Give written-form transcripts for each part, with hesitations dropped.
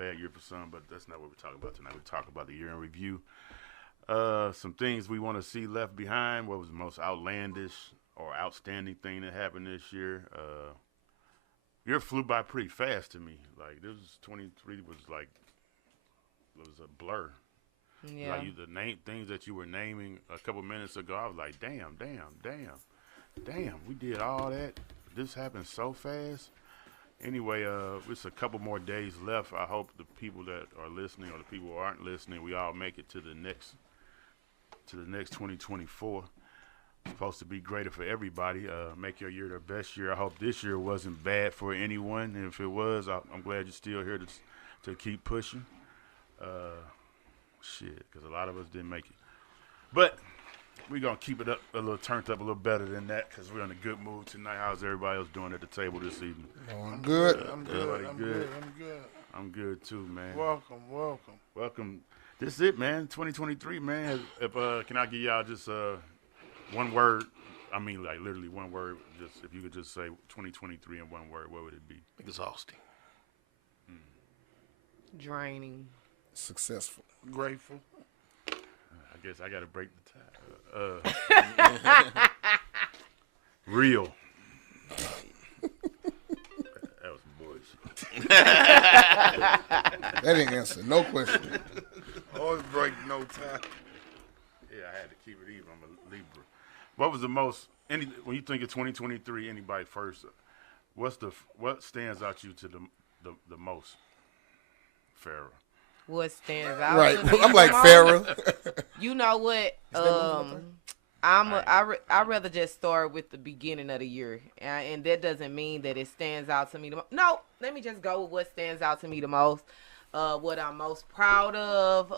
bad year for some, but that's not what we're talking about tonight. We're talking about the year in review. Some things we want to see left behind. What was the most outlandish or outstanding thing that happened this year? Year flew by pretty fast to me. Like, this was 23 was like, it was a blur. Yeah. Like the name things that you were naming a couple minutes ago, I was like, damn, we did all that. This happened so fast. Anyway, it's a couple more days left. I hope the people that are listening or the people who aren't listening, we all make it to the next 2024. It's supposed to be greater for everybody. Make your year the best year. I hope this year wasn't bad for anyone. And if it was, I'm glad you're still here to keep pushing. Because a lot of us didn't make it. But we're going to keep it up a little, turned up a little better than that because we're in a good mood tonight. How's everybody else doing at the table this evening? Oh, I'm good. I'm good too, man. Welcome. This is it, man. 2023, man. If can I give y'all just one word? I mean, like literally one word. Just if you could just say 2023 in one word, what would it be? Exhausting. Draining. Successful. Grateful. I guess I got to break the tie. Real. That was some bullshit. That didn't answer no question. Always break no time. Yeah, I had to keep it even. I'm a Libra. What was the most? When you think of 2023, anybody first? What stands out to you to the most? Farrah. What stands out? Right. To me I'm like the most? Farrah. You know what? I rather just start with the beginning of the year, and that doesn't mean that it stands out to me the most. No, let me just go with what stands out to me the most. What I'm most proud of.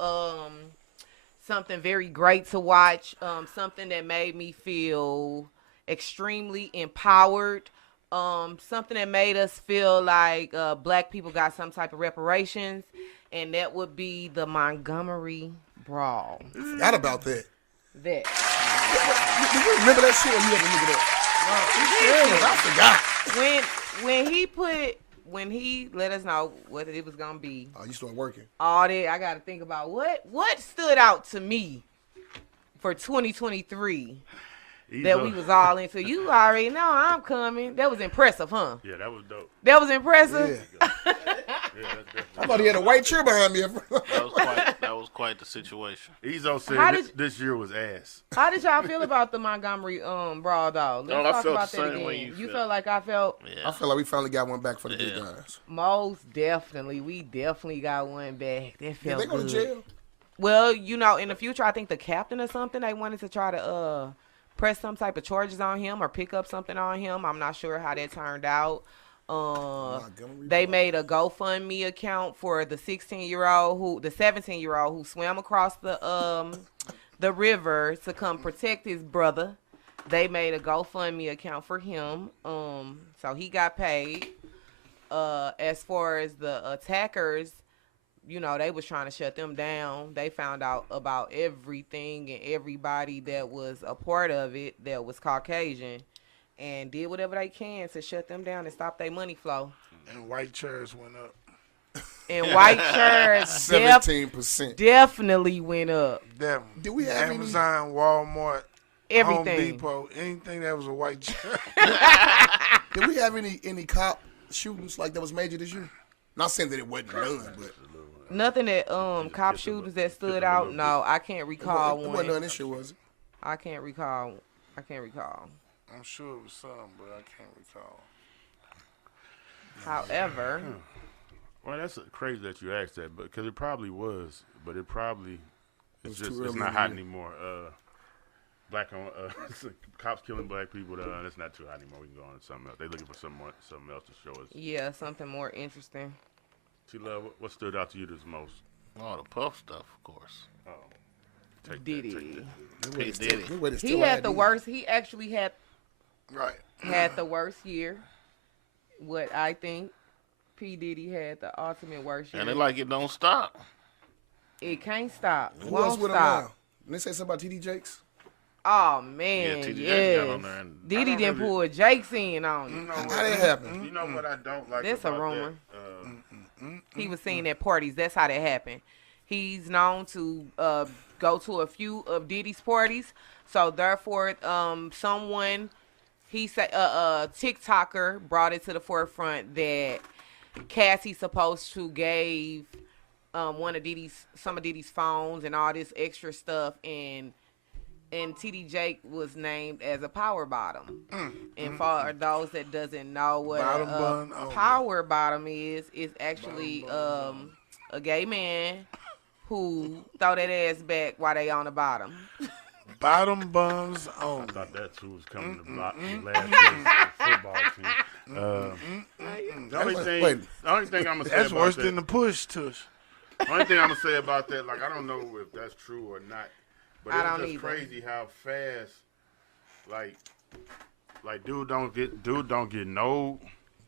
Something very great to watch. Something that made me feel extremely empowered. Something that made us feel like black people got some type of reparations, and that would be the Montgomery Brawl. Forgot about that. That. Do you remember that shit or you had to look it up? I forgot. When he let us know what it was gonna be. Oh, you started working. All that I got to think about what stood out to me for 2023. That we was all into. You already know I'm coming. That was impressive, huh? Yeah, that was dope. That was impressive. Yeah. I thought he had a white chair behind me. That was quite the situation. Ezo said this year was ass. How did y'all feel about the Montgomery brawl, though? Let's talk felt about the that same again. way you felt like I felt? Yeah. I feel like we finally got one back for the big guys. Most definitely. We definitely got one back. That felt They go good. to jail. Well, in the future, I think the captain or something, they wanted to try to press some type of charges on him or pick up something on him. I'm not sure how that turned out. They made a GoFundMe account for the 17-year-old who swam across the river to come protect his brother. They made a GoFundMe account for him. So he got paid. As far as the attackers, they was trying to shut them down. They found out about everything and everybody that was a part of it that was Caucasian and did whatever they can to shut them down and stop their money flow. And white chairs went up. And white chairs 17%. definitely went up. Did we have Amazon, Walmart, Everything. Home Depot, anything that was a white chair. Did we have any cop shootings like that was major this year? Not saying that it wasn't none, but nothing that cop shooters that stood out. No, I can't recall it one. wasn't none this year, was it? I can't recall. I'm sure it was some, but I can't recall. However, well, that's crazy that you asked that, because it probably was, but it's too early it's in not the hot year. anymore. Cops killing black people. That's not too hot anymore. We can go on to something else. They looking for something else to show us. yeah, something more interesting. T-Love, what stood out to you this most? Oh, the Puff stuff, of course. Oh, Diddy. P. Diddy. He had the worst. He actually had Right. the worst year. What I think, P. Diddy had the ultimate worst year. And it don't stop. It can't stop. Who Won't else with him stop. now? Didn't they say something about T.D. Jakes? Oh man, Yeah, T.D. yes. Jakes got on there and- Diddy didn't pull Jake's in on it. How that happen? You know what I don't like That's a about rumor. that? He was seen at parties. That's how that happened. He's known to go to a few of Diddy's parties. So therefore, someone, he said, a TikToker brought it to the forefront that Cassie supposed to gave some of Diddy's phones and all this extra stuff, and TD Jake was named as a power bottom. And for those that doesn't know what a power bottom is actually a gay man who throw that ass back while they on the bottom. Bottom buns only. I thought that's who was coming to block the last football team. The only thing I'm gonna say That's about worse that, than the push tush. the only thing I'm gonna say about that, like, I don't know if that's true or not, but I it's don't just either. crazy how fast, like dude don't get no.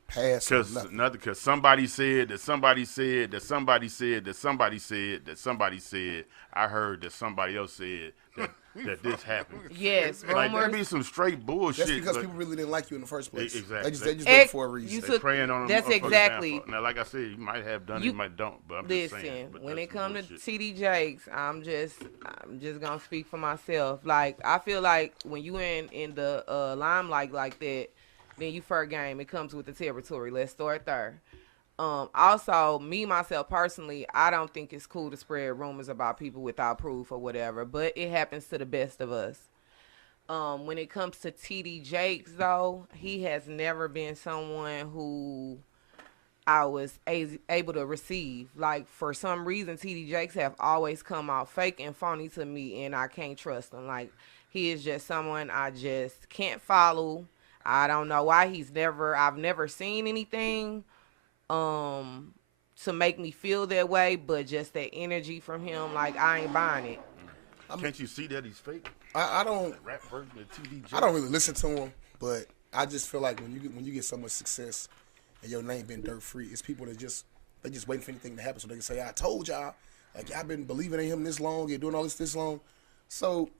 Pass. Because somebody said that somebody said that somebody said that somebody said that somebody said. I heard that somebody else said that this happened. Yes, Like, rumors. that be some straight bullshit. That's because like, people really didn't like you in the first place. Exactly. They just did it for a reason. You they took- preying on that's a motherfucker's exactly- downfall. Now, like I said, you might have done it, you might don't. But I'm just saying. Listen, But when that's it some comes to bullshit. TD Jakes, I'm just gonna speak for myself. Like, I feel like when you in the limelight like that, then you fair game. It comes with the territory. Let's start there. Also, me myself personally, I don't think it's cool to spread rumors about people without proof or whatever, but it happens to the best of us. When it comes to TD Jakes, though, he has never been someone who I was able to receive. Like, for some reason, TD Jakes have always come out fake and phony to me, and I can't trust him. Like, he is just someone I just can't follow. I don't know why I've never seen anything to make me feel that way, but just that energy from him, like, I ain't buying it. Can't you see that he's fake? I don't. The rap version of TD Jakes. I don't really listen to him, but I just feel like when you get so much success and your name been dirt free, it's people that just waiting for anything to happen so they can say, I told y'all, like, I've been believing in him this long, you're doing all this long. So,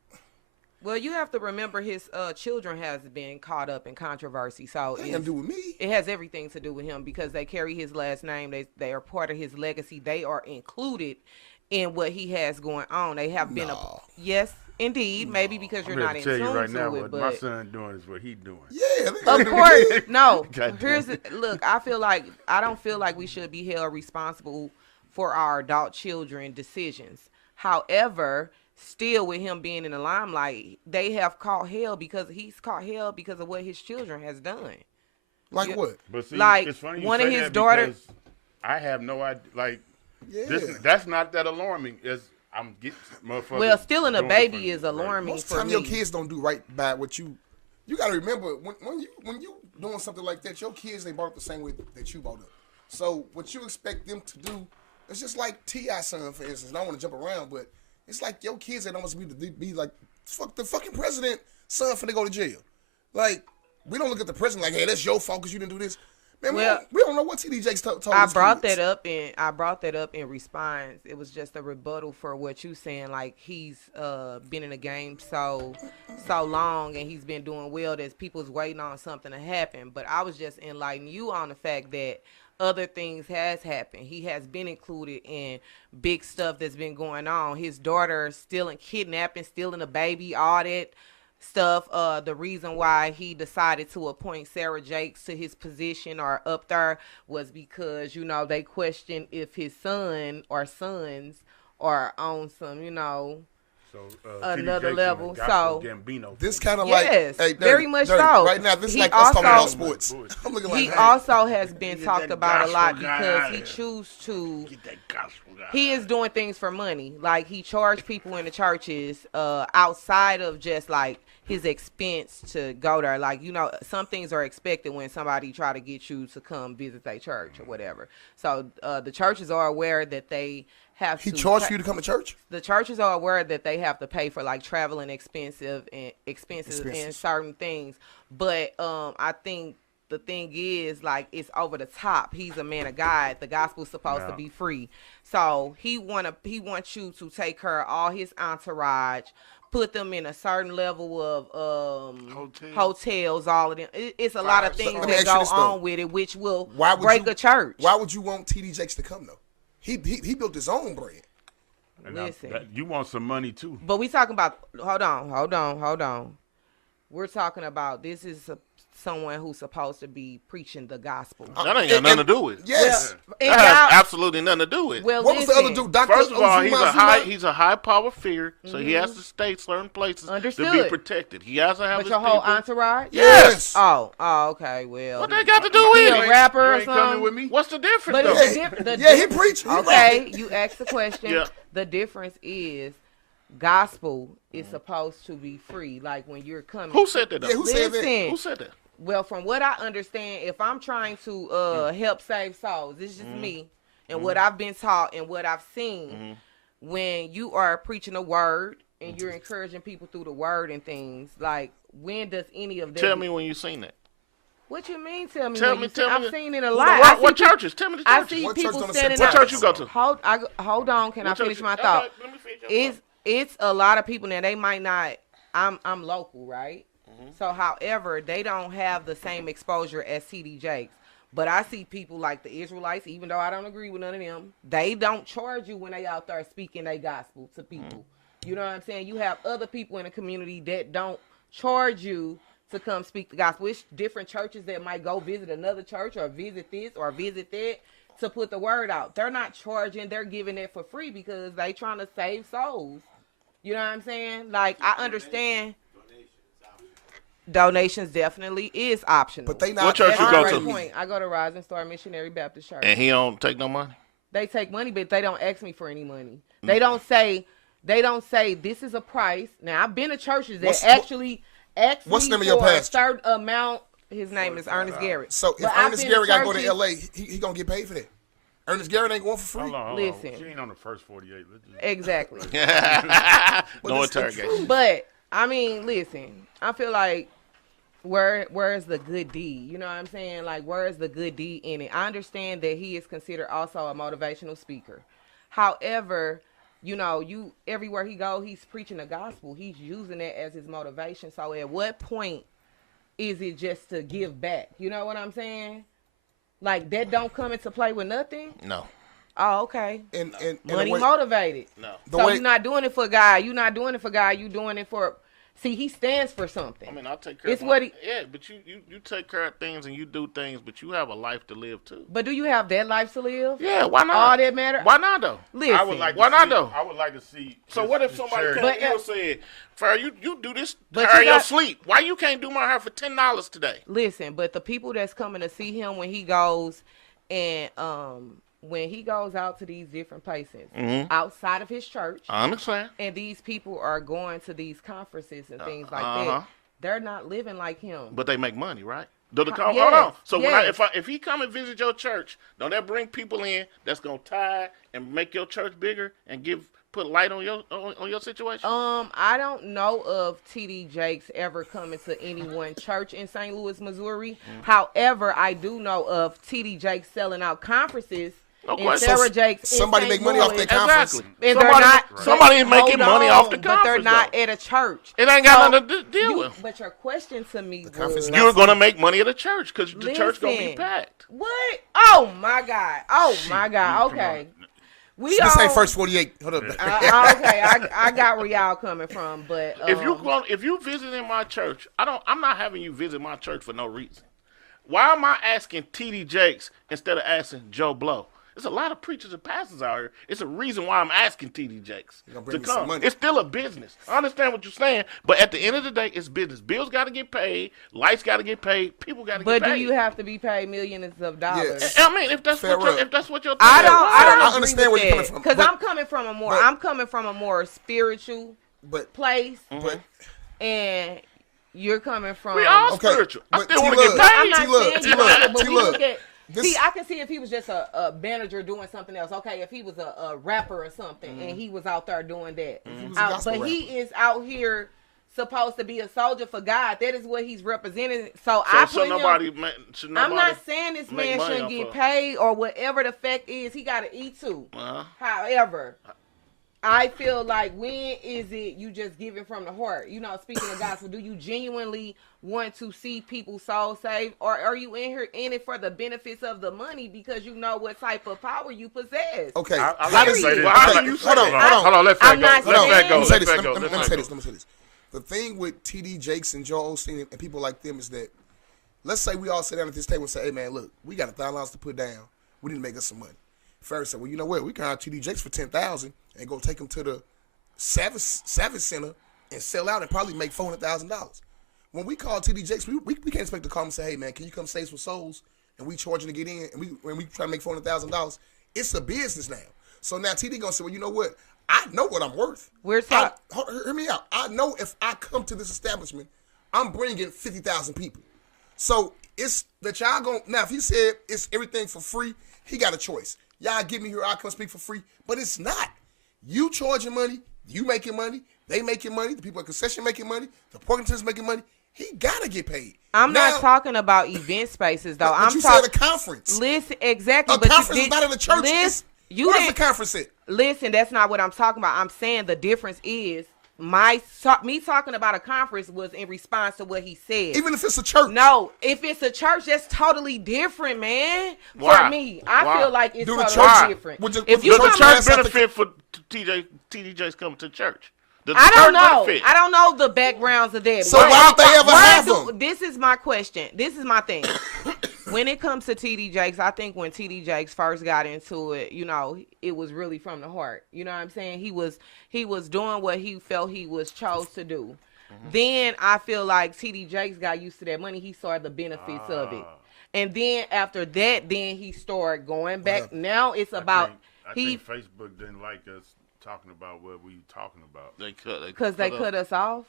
well, you have to remember his children has been caught up in controversy, so that ain't gonna do with me. it has everything to do with him because they carry his last name. They are part of his legacy. They are included in what he has going on. They have been yes, indeed, maybe because you're I'm not here in to tell tune you right now to it, what but my son doing is what he doing. Yeah, of course, no. Goddamn. Look, I don't feel like we should be held responsible for our adult children decisions. However, still with him being in the limelight, they have caught hell because he's caught hell because of what his children has done. like Yeah. what? But see, Like, it's funny you one of say his that daughters- because I have no idea. Like, Yeah. that's not that alarming as I'm getting motherfuckers. Well, stealing a doing baby different, is right? alarming Most for time me. your kids don't do right by what you got to remember when you doing something like that, your kids ain't brought up the same way that you brought up. So what you expect them to do, it's just like T.I.'s son, for instance. And I don't want to jump around, but it's like your kids ain't almost be like, fuck the fucking president son finna go to jail. Like, we don't look at the president like, hey, that's your fault because you didn't do this. Man, Well, we don't know what T.D. Jakes told I his brought kids. that up in response. It was just a rebuttal for what you saying. Like, he's been in the game so long and he's been doing well that people's waiting on something to happen. But I was just enlightening you on the fact that other things has happened. He has been included in big stuff that's been going on. His daughter stealing, kidnapping, stealing a baby, all that stuff. The reason why he decided to appoint Sarah Jakes to his position or up there was because, you know, they questioned if his son or sons are on some, you know, So, another TD Jakes level. and Gospel So Gambino This thing. kind of Yes, like, hey, very much so. Right now, this is He like us talking about also- sports. I'm looking like, he hey, also has been Get talked that about a lot gospel guy because out he here. choose to. Get that gospel guy. He is doing things for money. Like, he charged people in the churches outside of just like his expense to go there. Like, you know, some things are expected when somebody try to get you to come visit their church or whatever. So the churches are aware that they have he to charged pay- for you to come to church? the churches are aware that they have to pay for like traveling expenses and certain things. But I think the thing is, like, it's over the top. He's a man of God. The gospel's supposed to be free. So he wants you to take care of all his entourage, put them in a certain level of Hotels. hotels, all of them. It's a lot of things let me that ask you go this, though. on with it, which will Why would break you- a church. Why would you want TD Jakes to come though? He built his own brand. And now Listen. you want some money too. But we talking about, hold on. We're talking about, this is someone who's supposed to be preaching the gospel. That ain't got nothing to do with it. Yes. And That has y'all- absolutely nothing to do with it. well, What was the listen, other dude? Dr. First of all, Ozuma? he's a high power figure, so he has to stay certain places to be Understood. protected. He has to have But his your whole people. entourage? Yes. Oh, okay, well. What they got to do He with a it? rapper You or ain't coming something? with me. What's the difference, But though? it's Yeah. the Yeah, he preached. He Okay, rapping. you asked the question. Yeah. The difference is gospel is supposed to be free. Like when you're coming. Who said that, though? Yeah, who said that? Listen. Who said that? Well, from what I understand, if I'm trying to help save souls, this is just me and what I've been taught and what I've seen. When you are preaching a word and you're encouraging people through the word and things, like when does any of that? Tell me when you seen that. What you mean? Tell me. Tell when me- you tell see- me- I've seen it a Who the- lot. What, I see what people- churches? Tell me the I churches. see What church people don't standing accept out. What church you go to? Hold on. Can I What finish church- my okay, thought? let me finish your thought. It's a lot of people now. They might not. I'm local, right? Mm-hmm. So, however, they don't have the same exposure as TD Jakes. But I see people like the Israelites, even though I don't agree with none of them, they don't charge you when they out there speaking their gospel to people. Mm-hmm. You know what I'm saying? You have other people in the community that don't charge you to come speak the gospel. It's different churches that might go visit another church or visit this or visit that to put the word out. They're not charging. They're giving it for free because they trying to save souls. You know what I'm saying? Like, I understand donations definitely is optional. But they not. What church That's you my go great to? point. I go to Rising Star Missionary Baptist Church. And he don't take no money? They take money, but they don't ask me for any money. They don't say this is a price. Now I've been to churches that What's- actually ask what's me the name of your for a pastor? certain amount. His name is Ernest Garrett. So if But I've Ernest been Garrett got to go to churches- L.A., he gonna get paid for that. Ernest Garrett ain't going for free. Hold on. Listen. She ain't on the first 48. Let's just... Exactly. No it's the interrogation. But I mean, listen, I feel like where's the good deed? You know what I'm saying? Like, where's the good deed in it? I understand that he is considered also a motivational speaker. However, you know, everywhere he go, he's preaching the gospel. He's using it as his motivation. So at what point is it just to give back? You know what I'm saying? Like, that don't come into play with nothing? No. Oh, okay. And Money the way, motivated. No. the So way- you're not doing it for God. You're not doing it for God. You're doing it for... See, he stands for something. I mean, I'll take care It's of what he- Yeah, but you take care of things and you do things, but you have a life to live too. But do you have that life to live? Yeah, why not? All that matter? Why not, though? Listen. I would like to Why not, see- though? I would like to see. So this- what if this somebody church- came But, to you and said, Farrah, you do this But hair you your got- sleep. Why you can't do my hair for $10 today? Listen, but the people that's coming to see him when he goes and when he goes out to these different places outside of his church, I understand. and these people are going to these conferences and things like uh-huh. that, they're not living like him. But they make money, right? Hold yes, on. So yes. if he come and visit your church, don't that bring people in that's gonna tie and make your church bigger and put light on your situation? I don't know of TD Jakes ever coming to any one church in St. Louis, Missouri. However, I do know of TD Jakes selling out conferences No and question. Sarah Jakes in Somebody St. make money off Louis. that conference. Exactly. And they're not. Somebody is making hold money on, off the but they're conference, not though. at a church. It ain't got So, nothing to deal with. But your question to me conference was, not You're gonna make money at a church because the church gonna be Listen. packed. what? Oh my God! Oh my God! Okay, we This all. ain't first 48. Hold up. Okay, I got where y'all coming from, but If you visit in my church, I'm not having you visit my church for no reason. Why am I asking TD Jakes instead of asking Joe Blow? There's a lot of preachers and pastors out here. It's a reason why I'm asking TD Jakes gonna to bring me some come. money. It's still a business. I understand what you're saying, but at the end of the day, it's business. Bills got to get paid. Lights got to get paid. People got to but get do paid. you have to be paid millions of dollars? Yes. I mean, if that's Fair what up. if that's what you're I thinking, don't I understand where you're coming from, because but- I'm coming from a more spiritual But place, but and you're coming from. We all Okay, spiritual. I but still want to T-Love, get I'm paid. not T-Love, saying you T-Love, are, but we T-Love. look at. This- See, I can see if he was just a manager doing something else. Okay, if he was a rapper or something, and he was out there doing that. he was a gospel But he rapper. is out here supposed to be a soldier for God. That is what he's representing. So I So put him. should nobody. I'm not saying this make man money shouldn't off get of- paid or whatever the fact is. He got to eat too. Uh-huh. However, I feel like when is it you just giving from the heart? You know, speaking of gospel, do you genuinely want to see people's souls saved, or are you in it for the benefits of the money because you know what type of power you possess? Okay. I How like to does say it? this. Well, how do you say Hold on, that? hold on. Hold on, let I'm that go. not Let that go. Let me say Let this. that go. Let Let me say that this. go. Let me say this. The thing with TD Jakes and Joel Osteen and people like them is that, let's say we all sit down at this table and say, hey, man, look, we got $1,000 to put down. We need to make us some money. Ferris said, well, you know what? We can hire TD Jakes for $10,000 and go take him to the Savage Center and sell out and probably make $400,000. When we call TD Jakes, we can't expect to call him and say, hey, man, can you come save some souls? And we charging to get in, and we try to make $400,000. It's a business now. So now TD gonna say, well, you know what? I know what I'm worth. We're talking. Hear me out. I know if I come to this establishment, I'm bringing 50,000 people. So it's that y'all going now. If he said it's everything for free, he got a choice. Y'all give me here, I come speak for free, but it's not. You charging money, you making money, they making money, the people at concession making money, the parking attendants making money. He gotta get paid. I'm Now, not talking about event spaces though. But I'm you talking. said a conference. Listen, exactly. A but conference you is not in the church. Listen, you Where's didn't the conference at? listen. That's not what I'm talking about. I'm saying the difference is me talking about a conference was in response to what he said. Even if it's a church. No, if it's a church, that's totally different, man. Why? For me, I Why? feel like it's Do the totally church- different. If you Does the come church to- benefit for TD Jakes coming to church? Does the I don't church know. benefit? I don't know the backgrounds of that. So why don't they ever have them? This is my question. This is my thing. When it comes to TD Jakes, I think when TD Jakes first got into it, you know, it was really from the heart. You know what I'm saying? He was doing what he felt he was chose to do. Mm-hmm. Then I feel like TD Jakes got used to that money. He saw the benefits of it. And then after that, then he started going back. Now it's about I think Facebook didn't like us talking about what we talking about. because they cut us off.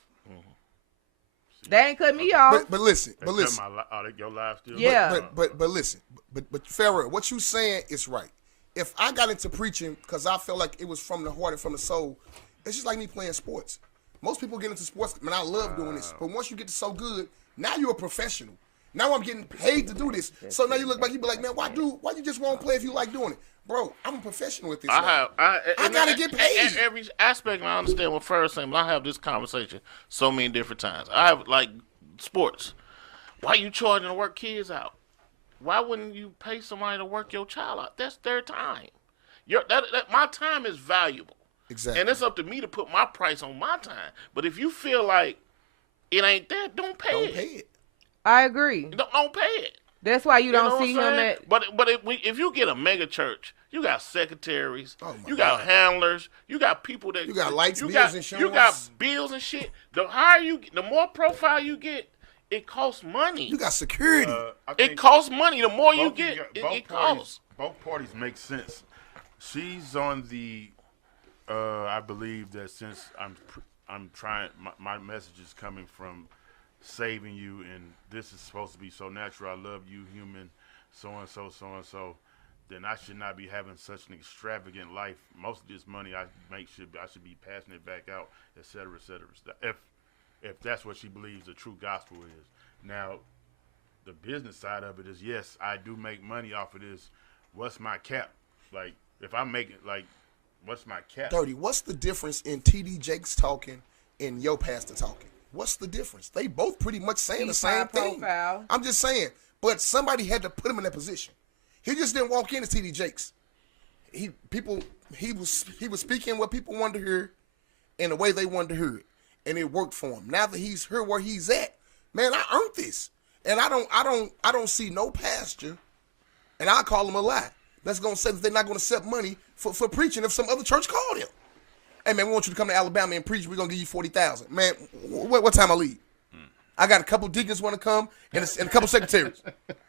They ain't cut me off. But listen, They but cut listen. your live still. Yeah. But listen, but Farrah, what you saying is right. If I got into preaching because I felt like it was from the heart and from the soul, it's just like me playing sports. Most people get into sports, man, I love doing this. But once you get so good, now you're a professional. Now I'm getting paid to do this. So now you look back, you be like, man, why you just won't play if you like doing it? Bro, I'm a professional at this. I gotta get paid. In every aspect, and I understand what Ferris saying, but I have this conversation so many different times. I have, like, sports. Why you charging to work kids out? Why wouldn't you pay somebody to work your child out? That's their time. My time is valuable. Exactly. And it's up to me to put my price on my time. But if you feel like it ain't that, don't pay Don't it. pay it. I agree. Don't pay it. That's why you don't know see what I'm him saying? at. But if you get a mega church, you got secretaries, Oh, my you got God. handlers, you got people that You got lights, you bills, got, insurance. you got bills and shit. The higher the more profile you get, it costs money. You got security. It costs money. The more you both get, both it parties, costs. Both parties make sense. She's on the. I believe that since I'm trying, my message is coming from saving you, and this is supposed to be so natural. I love you, human, so and so. Then I should not be having such an extravagant life. Most of this money I should be passing it back out, et cetera, et cetera. If that's what she believes the true gospel is. Now, the business side of it is, yes, I do make money off of this. What's my cap? Like, if I'm making, like, what's my cap? Dirty, what's the difference in TD Jakes talking and your pastor talking? What's the difference? They both pretty much saying the same thing. Profile. I'm just saying, but somebody had to put him in that position. He just didn't walk in as TD Jakes. He was speaking what people wanted to hear in the way they wanted to hear it, and it worked for him. Now that he's heard where he's at, man, I earned this, and I don't see no pastor, and I call him a lie. That's gonna say that they're not gonna accept money for preaching if some other church called him. Hey man, we want you to come to Alabama and preach. We're gonna give you $40,000. Man, what time I leave? I got a couple deacons want to come and a couple secretaries.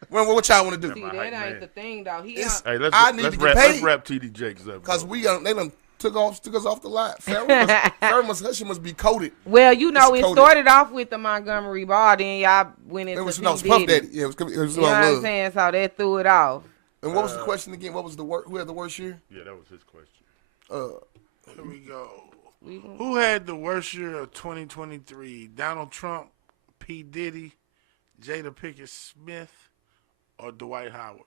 What y'all want to do? See, My that hype ain't man. the thing, though. He It's- Hey, I need to get paid. let's wrap TD Jakes up. Because bro. they done took us off the line. She must be coded. well, you know, It's it coded. started off with the Montgomery Ball, then y'all went into It was P. Puff Diddy. Daddy. Yeah, it was You know what I'm love. saying? So that threw it off. And what was the question again? What was the who had the worst year? Yeah, that was his question. Here we go. Who had the worst year of 2023? Donald Trump, P. Diddy, Jada Pinkett Smith, or Dwight Howard?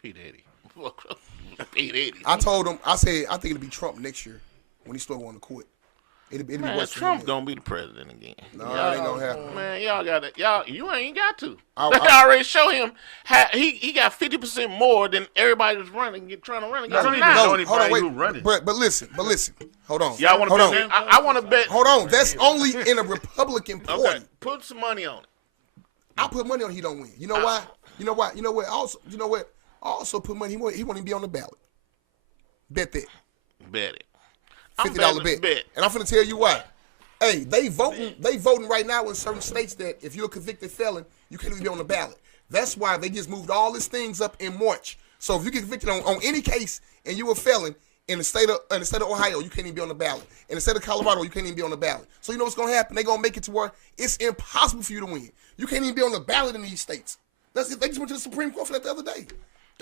P. Diddy. P. Diddy. I told him, I said, I think it'll be Trump next year. when he started on the court. It'd be Man, worse for Trump him. gonna be the president again. No, it ain't gonna happen. Man, y'all got it. You ain't got to. I- They already show him how he got 50% more than everybody that's trying to run against I don't him even now. know hold anybody on, wait. who running. But listen. Hold on. Y'all want to hold bet? on. I want to bet. Hold on. That's only in a Republican Party. Okay, put some money on it. I put money on he don't win. You know why? You know what? I also put money. He won't even be on the ballot. Bet that. Bet it. $50 bet. And I'm finna tell you why. Hey, they voting right now in certain states that if you're a convicted felon, you can't even be on the ballot. That's why they just moved all these things up in March. So if you get convicted on any case and you a felon in the state of Ohio, you can't even be on the ballot. In the state of Colorado, you can't even be on the ballot. So you know what's gonna happen? They're gonna make it to where it's impossible for you to win. You can't even be on the ballot in these states. They just went to the Supreme Court for that the other day.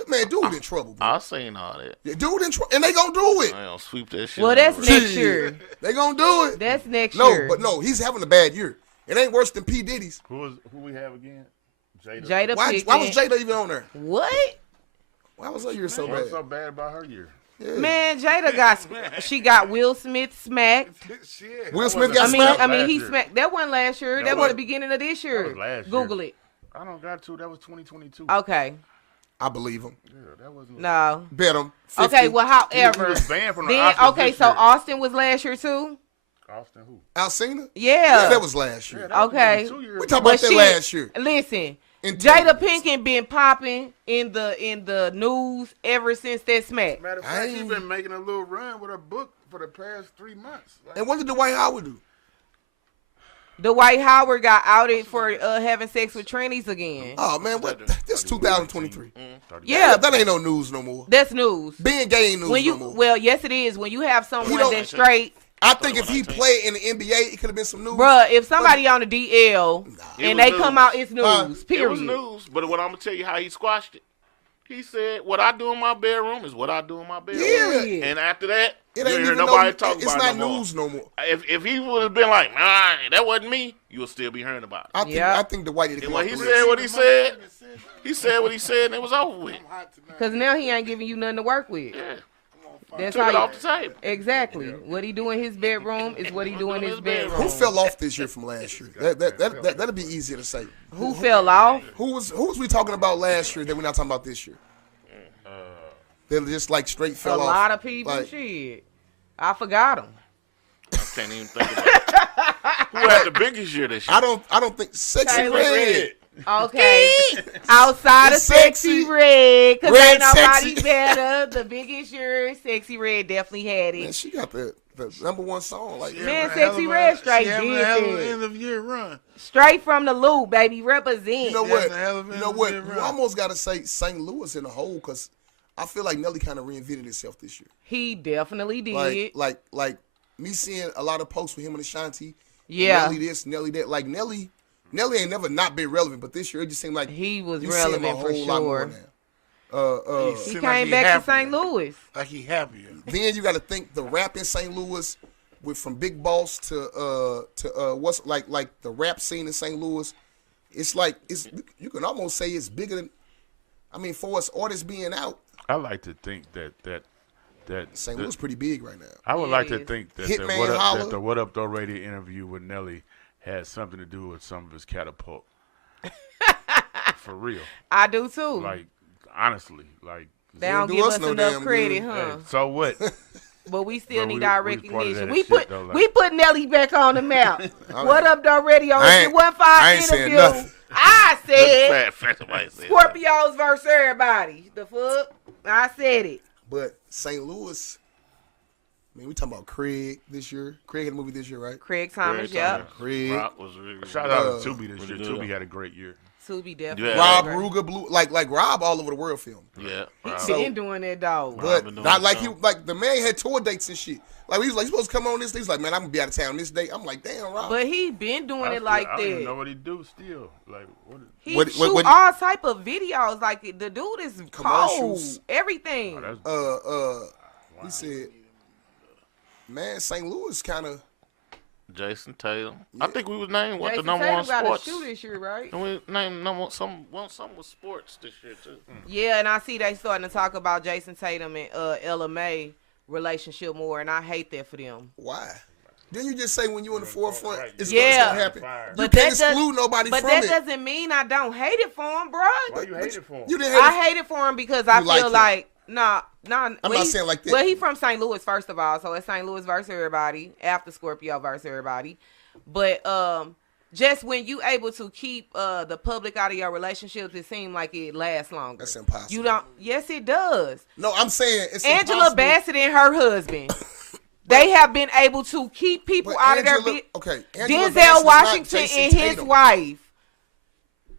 Man, dude in trouble, bro. I seen all that. Yeah, dude in trouble, and they gonna do it. I don't sweep that shit. Well, that's under. next year. They gonna do it. That's next No, year. but no, he's having a bad year. It ain't worse than P. Diddy's. Who we have again? Jada. Jada Why Pinkett. was Jada even on there? What? Why was her year so What's bad? so bad about her year? Yeah. Man, Jada got Will Smith smacked. Shit. Will Smith got I mean, smacked. Last he year. smacked. That wasn't last year. That was the beginning of this year. was last year. Google it. I don't got to. That was 2022. Okay. I believe him. Yeah, that wasn't. No. Bet him. 50. Okay. Well, He however, was banned from the then Oscars okay. this So year. Austin was last year too. Austin who? Alcina? Yeah. That was last year. Yeah, that was Okay. maybe 2 years We ago. talking about But that shit, last year. Listen, In Jada Texas. Pinkett been popping in the news ever since that smack. Matter of I fact, she's ain't- been making a little run with her book for the past 3 months. Like, And what did Dwight Howard do? Dwight Howard got outed for having sex with trannies again. Oh, man, what? This 2023. Yeah, That ain't no news no more. that's news. Being gay ain't news When no more. well, yes it is. When you have He someone don't- that's straight, I think if he played in the NBA, it could have been some news. bruh, if somebody on the DL It and was they news. come out, it's news. It Period. It was news, but what I'm gonna tell you how he squashed it. He said, "What I do in my bedroom is what I do in my bedroom." Yeah. And after that, It you ain't ain't hear even nobody no, talk it's about it not no more. news no more. If he would have been like, "Nah, that wasn't me," you would still be hearing about it. I think Dwight need to And come when off he the said list. what he said, he said what he said, and it was over with. Because now he ain't giving you nothing to work with. Yeah, That's took how it you, off the table. exactly. What he do in his bedroom is what he do in his bedroom. Who fell off this year from last year? That'd be easier to say. Who fell off? Who was we talking about last year that we're not talking about this year? They just like straight A fell off. lot of people. Like, Shit, I forgot them. I can't even think about it. Who had the biggest year this year? I don't think Sexy Taylor Red. Okay, outside of It's Sexy sexy. Red, because Red ain't nobody sexy. better. The biggest year, Sexy Red definitely had Man, it. she got the number one song. Like Man, Having a hell Sexy of a- Red straight she having did a hell of an that. end of year run. Straight from the loop, baby. Represent. you know Yeah, what? the hell of You it know is what? year You round. almost got to say St. Louis in a whole because I feel like Nelly kind of reinvented himself this year. He definitely did. Like me seeing a lot of posts with him and Ashanti. Yeah. Nelly this, Nelly that. Like Nelly ain't never not been relevant, but this year it just seemed like He was you see him a relevant for whole lot more sure. now. He Seem came like he back happier. to St. Louis. Like he happier. Then you got to think the rap in St. Louis, with from Big Boss to what's like the rap scene in St. Louis. It's like you can almost say it's bigger than. I mean, for us artists being out, I like to think that St. Louis pretty big right now. I would Yeah, like it to is. think that Hitman Holla. the What Up Doe radio interview with Nelly had something to do with some of his catapult. For real. I do too. Like, honestly. Like, they don't do give us us no enough damn credit, good. huh? hey, so what? But we still But need we- our we was part of recognition. that We shit, put though, like- we put Nelly back on the map. What up, though? Radio. I If ain't- it wasn't for I our ain't saying interview, nothing. I said Somebody said that. Scorpios versus everybody. The fuck? I said it. But St. Louis, I mean, we talking about Craig this year. Craig had a movie this year, right? Craig Thomas, Thomas. yep. Craig, Rock was really Shout out to Tubi this really year. good. Tubi had a great year. Tubi definitely. Yeah. Rob Great. Ruger, Blue, like Rob all over the world film. Yeah. He Rock. been doing that, dog. But been doing not his like he thing. like the man had tour dates and shit. Like he was like, you supposed to come on this day? He's like, man, I'm gonna be out of town this day. I'm like, damn, Rob. But he been doing I it like I don't even know that. what he do still. Like, what? He What- shoot what- all type of videos. Like the dude is cold. Commercials. Everything. Oh, that's, He said, man, St. Louis kind of. Jason Tatum. I think we was named Jason the number Tatum one got sports. a shoe this year, right? And we named number some with sports this year too. Yeah, and I see they starting to talk about Jason Tatum and Ella May relationship more, and I hate that for them. Why? Didn't you just say when you in the forefront, right. it's Yeah. gonna happen? But You that can't does- exclude nobody But from that it. doesn't mean I don't hate it for him, bro. Why you hate it for him? You didn't hate I it. hate it for him because I You like feel him. like nah. I'm well, not he- saying like that. Well, he from St. Louis, first of all, so it's St. Louis versus everybody after Scorpio versus everybody. But just when you able to keep the public out of your relationships, it seems like it lasts longer. That's impossible. You don't. Yes, it does. No, I'm saying it's Angela impossible. Bassett and her husband, they have been able to keep people But out of their Angela- business. okay, Angela Bassett's Denzel not Washington Jason and his Tatum. wife.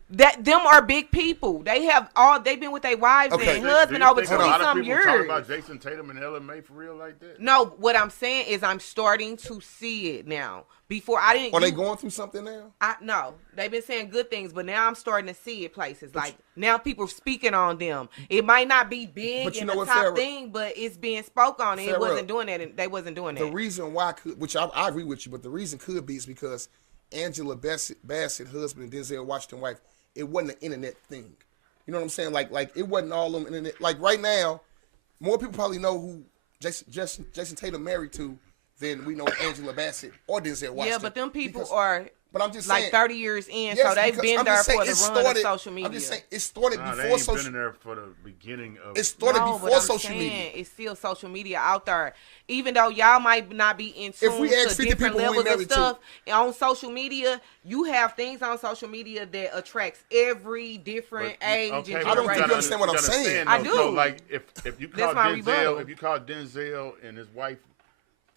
Them are big people. They've been with their wives Okay. and Do husband Do you over think a lot of 20-some people talk years. about Jason Tatum and LMA for real like that? No, what I'm saying is I'm starting to see it now. Before I didn't. Are they going through something now? No, they've been saying good things, but now I'm starting to see it places. Like now, people speaking on them. It might not be big But you and know the what, top Farrah? thing, but it's being spoke on. And it Farrah, wasn't doing that. And they wasn't doing The that. reason why, which I agree with you, but the reason could be is because Angela Bassett husband and Denzel Washington wife, it wasn't an internet thing. You know what I'm saying? Like it wasn't all them internet. Like right now, more people probably know who Jason Tatum married to than we know Angela Bassett or Denzel Washington. Yeah, but them people Because- are But I'm just like saying, 30 years in, yes, so they've because been I'm there just saying for the it run started- of social media. I'm just saying it started Nah, they before ain't social. been in there for the beginning of. It started No, before but I'm social saying media. it's still social media out there. Even though y'all might not be in tune If we ask to 50 different people who we levels of married to- stuff on social media, you have things on social media that attracts every different age Okay, and but I don't think you generation. understand what I'm saying. I though. do. So, like, if you call That's my rebuttal. Denzel, if you call Denzel and his wife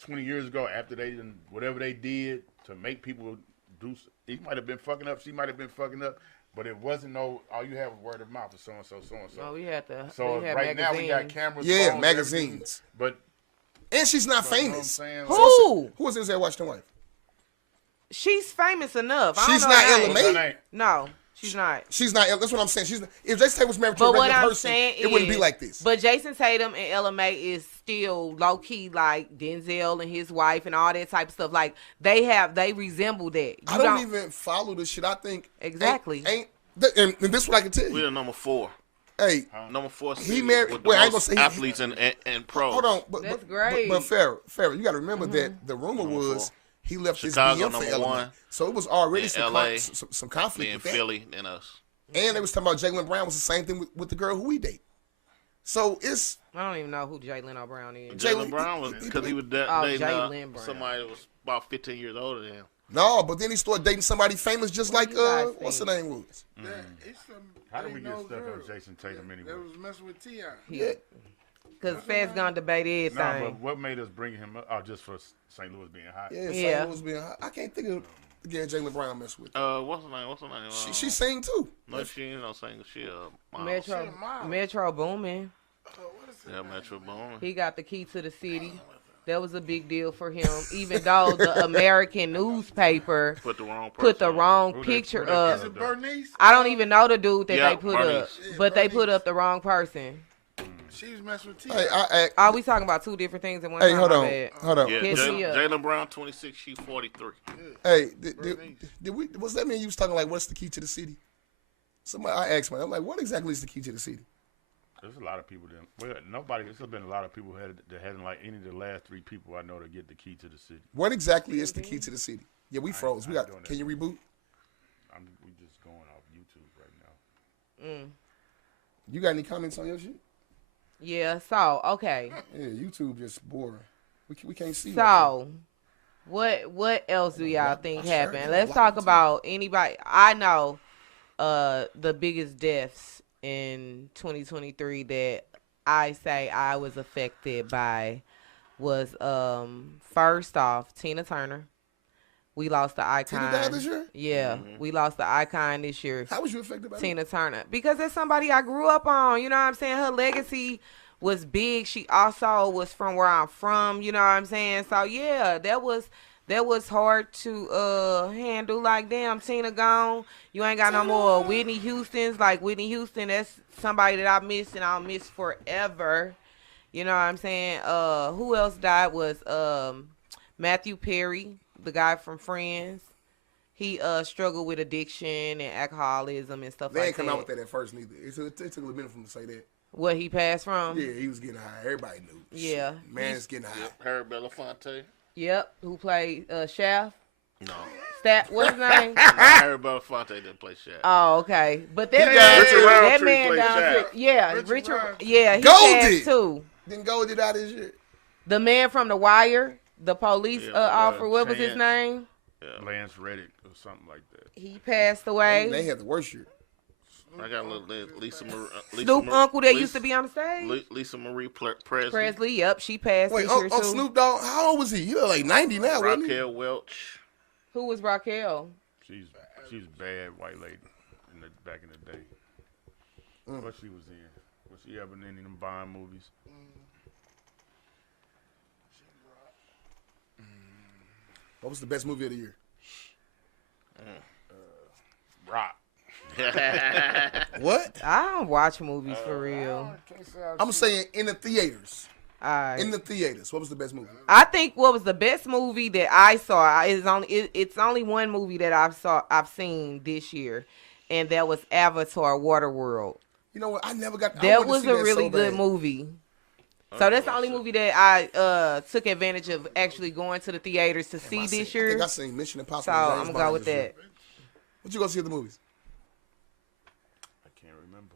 20 years ago after they did whatever they did to make people do, he might have been fucking up, she might have been fucking up, but it wasn't no. All you have was word of mouth of so and so, so and so. No, we had to. So we had right now we got magazines. cameras, Yeah, phones, magazines. everything, And she's not but you know what I'm famous. saying? Who? Who is Denzel Washington wife? She's famous enough. I don't She's know not her name. LMA. Her name. No, she's not. She's not. That's what I'm saying. She's not, if Jason Tatum was married to a But what regular I'm person, saying it wouldn't be is- like this. But Jason Tatum and LMA is still low key like Denzel and his wife and all that type of stuff. Like they resemble that. I don't even follow this shit. I think Exactly. And this is what I can tell We you. the number 4. Hey, Number 4 He city married- with the well, I ain't most gonna say he- athletes and pros. hold on. That's great. But Farrah, you got to remember that the rumor Number was 4. he left Chicago, his BM for number LMA. 1. So it was already Then LA, some conflict Then with that. Philly, then us. And they was talking about Jaylen Brown was the same thing with the girl who we date. So it's I don't even know who Jalen O'Brown is. Jalen- Jalen Brown was because he was Oh, dating Jalen Brown. somebody that was about 15 years older than him. no, but then he started dating somebody famous, just like you guys what's her think? name was. It's some, How do we ain't get no stuck girl on Jason Tatum anyway? that was messing with T.I. Because Fed's gonna debate everything. No, but what made us bring him up? Oh, just for St. Louis being hot. Yeah, Yeah. St. Louis being hot. I can't think of again Jaylen Brown mess with. What's her name? She sing too. No, she ain't no singer. She model. Metro, Miles. Metro booming. What is Yeah, Metro Boomin. He got the key to the city. That was a big deal for him, even though the American newspaper Put the wrong person. put the on. wrong Who they- picture who they up. Is it Bernice? I don't even know the dude that Yeah, they put Bernice. up, Yeah, but they put Bernice. up the wrong person. She was messing with T.I. Hey, Are we talking about two different things at one hey, time? hold My on, bad. hold on. Yeah, Catch me up. Jalen Brown 26, she 43. Hey, Bernice. did we? What's that mean? You was talking like, what's the key to the city? Somebody, I asked me. I'm like, what exactly is the key to the city? There's a lot of people that nobody. There's been a lot of people that hadn't like any of the last 3 people I know to get the key to the city. What exactly is the key to the city? Yeah, we froze. We I ain't got. doing Can that. you reboot? We just going off YouTube right now. You got any comments on your shit? Yeah. So okay. Yeah, YouTube just boring. We can't see. nothing. So, what else do y'all think my shirt happened? is Let's locked talk too. about anybody. I know, the biggest deaths in 2023 that I say I was affected by was first off Tina Turner. We lost the icon. Tina died this year? Yeah, we lost the icon this year. How was you affected by that? Tina Turner, because that's somebody I grew up on. You know what I'm saying? Her legacy was big. She also was from where I'm from. You know what I'm saying? So yeah, that was hard to handle. Like, damn, Tina gone. You ain't got no more Whitney Houston's. Like, Whitney Houston, that's somebody that I miss and I'll miss forever. You know what I'm saying? Who else died was Matthew Perry, the guy from Friends. He struggled with addiction and alcoholism and stuff They like ain't that. come out with that at first neither. It took a little minute for them to say that. What he passed from? Yeah, he was getting high. Everybody knew. Yeah. Shit, man's getting high. Harry Belafonte. Yep. Who played Shaft? No. What's his name? Harry Belafonte didn't play Shaq. Oh, okay. But Richard that Roundtree man played down Shaq. here, yeah, Richard, he Goldie. passed too. Then Goldie out his shit. The man from The Wire, the police officer, what was his Chance. name? Yeah. Lance Reddick or something like that. He passed away. They had the worst shit. I got a little Lisa Marie. Snoop uncle that used to be on the stage. Lisa Marie Presley. Presley, yep, she passed Wait, this year too. Snoop Dogg, how old was he? He was like 90 now, wasn't he? Raquel Welch. Who was Raquel? She's a bad white lady back in the day. What she was in? Was she ever in any of them Bond movies? What was the best movie of the year? Rock. What? I don't watch movies for real. I'm saying in the theaters. Alright. In the theaters. What was the best movie? I think what was the best movie that I saw is it's only one movie that I've seen this year, and that was Avatar: Waterworld. You know what? I never got. That was a really good movie. So that's the only movie that I took advantage of actually going to the theaters to see this I year. think I seen Mission Impossible. So and I'm James gonna Bond go with this year. that. What you go see at the movies? I can't remember.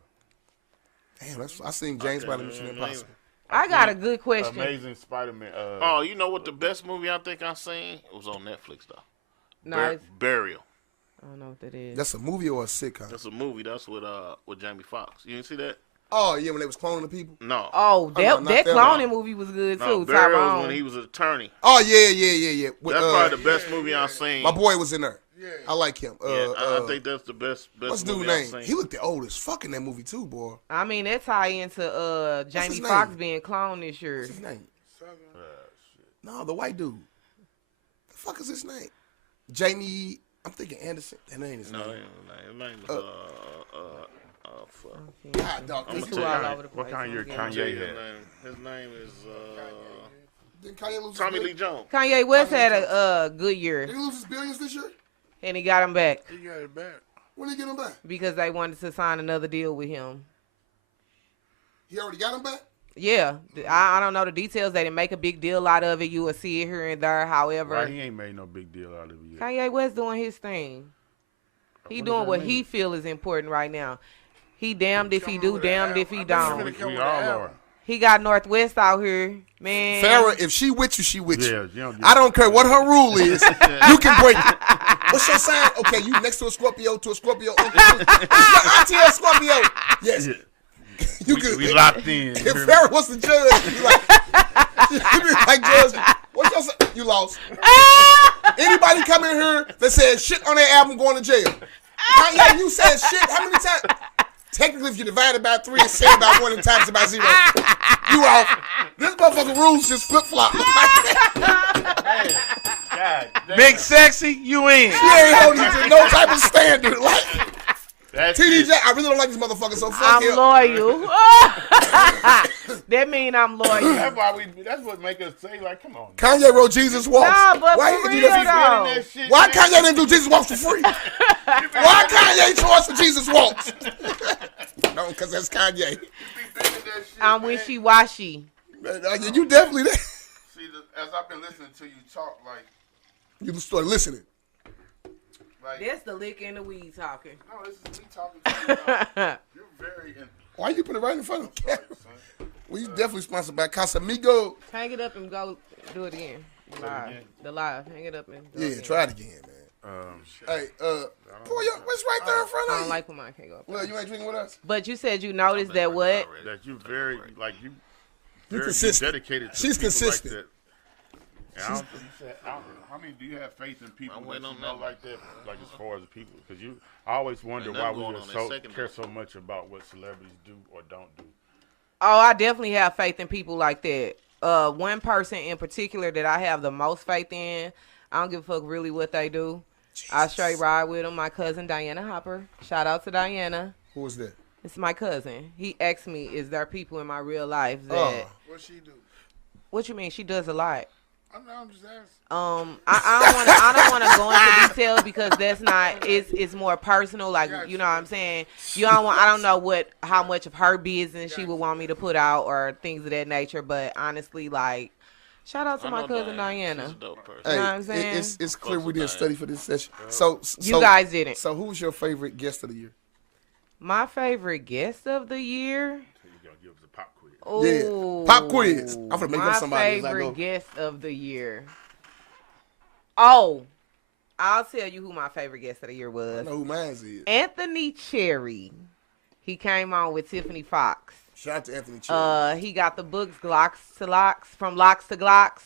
Damn, I seen James Bond and Mission Impossible. I got a good question. Amazing Spider-Man. Oh, you know what the best movie I think I seen? It was on Netflix though. No, Burial. I don't know what that is. That's a movie or a sitcom? That's a movie. That's with Jamie Foxx. You didn't see that? Oh yeah, when they was cloning the people. No. Oh, no, that not that cloning movie was good No, too. Burial was Tyrone. when he was an attorney. Oh yeah. With, That's probably the best movie I've seen. My boy was in there. Yeah. I like him. I think that's the best what's movie dude's I've name? seen. He looked the oldest fuck in that movie too, boy. I mean, that tie into Jamie his Foxx name? being cloned this year. What's his name? No, the white dude. The fuck is his name? Jamie. I'm thinking Anderson. That ain't his No, name. his name is fuck. God, dog. He's I'ma too tell you, all over the place. what kind of year I'm Kanye getting- had? His name is Didn't Kanye lose Tommy his Lee Jones. Kanye West had a good year, Did he lose his billions this year? and he got him back He got it back. When did he get him back? because they wanted to sign another deal with him. He already got him back? Yeah, I don't know the details. They didn't make a big deal out of it. You will see it here and there. However, Right, he ain't made no big deal out of it yet. Kanye West doing his thing. He What doing does that what mean? he feel is important right now. He damned if he do, with an damned album. if he I think don't. he's finna come We with all an album. are. He got Northwest out here, man. Farrah, if she with you, she with Yeah, you. you don't I don't care what her rule is. You can break it. What's your sign? Okay, you next to a Scorpio uncle. Is your auntie a Scorpio? Yes. Yeah. You good. We locked in. If Farrah was the judge, you be like, you be like, judge, what's your sign? You lost. Anybody come in here that said shit on their album going to jail? Kanye, you said shit how many times? Technically, if you divide it by 3 and say about 1 and times it by 0, you off. This motherfucking rules just flip flop. God, Big Sexy, you in. She ain't holding to no type of standard. Like that's TDJ, it. I really don't like this motherfucker. So fuck I'm him. loyal. That mean I'm loyal. That's why that's what make us say, like, come on. Kanye wrote Jesus Walks. Nah, but Why for he didn't do real, that? though. That shit, Why man. Kanye didn't do Jesus Walks for free? Why Kanye charge for Jesus Walks? No, because that's Kanye. I'm wishy-washy. You definitely there. See, as I've been listening to you talk, like, You start listening. That's the lick and the weed talking. no, this is me talking to you. You're very Why you put it right in front of the camera? We definitely sponsored by Casamigo. Hang it up and go do it again. Live. The live. Hang it up and go Yeah, again. try it again, man. Hey, pull your, what's right there in front I of don't you? like when mine can't go up. Well, you ain't drinking with us? But you said you noticed that what? that you very, like, you You very consistent. dedicated to She's people consistent. Like that. And how many do you have faith in people I'm that waiting you on know that. like that, like as far as people? Because I always wonder Ain't why nothing we going are on so that second care day. so much about what celebrities do or don't do. Oh, I definitely have faith in people like that. One person in particular that I have the most faith in, I don't give a fuck really what they do. I straight ride with them. My cousin Diana Hopper. Shout out to Diana. Who was that? It's my cousin. He asked me, "Is there people in my real life that?" Oh. What she do? What you mean? She does a lot. I'm just asking. I don't want to go into detail because that's not. It's more personal. Like you know what I'm saying. I don't know how much of her business she would want me to put out or things of that nature. But honestly, like, shout out to my cousin Diana. She's a dope person. Hey, You know what I'm saying? it's clear we didn't study for this session. So You guys didn't. So who was your favorite guest of the year? My favorite guest of the year. You gonna give us a pop quiz? Oh, Yeah, pop quiz. I'm gonna make up somebody as I My go. favorite guest of the year. Oh, I'll tell you who my favorite guest of the year I was. know who mine is. Anthony Cherry. He came on with Tiffany Fox. Shout out to Anthony Cherry. He got the books From Locks to Glocks.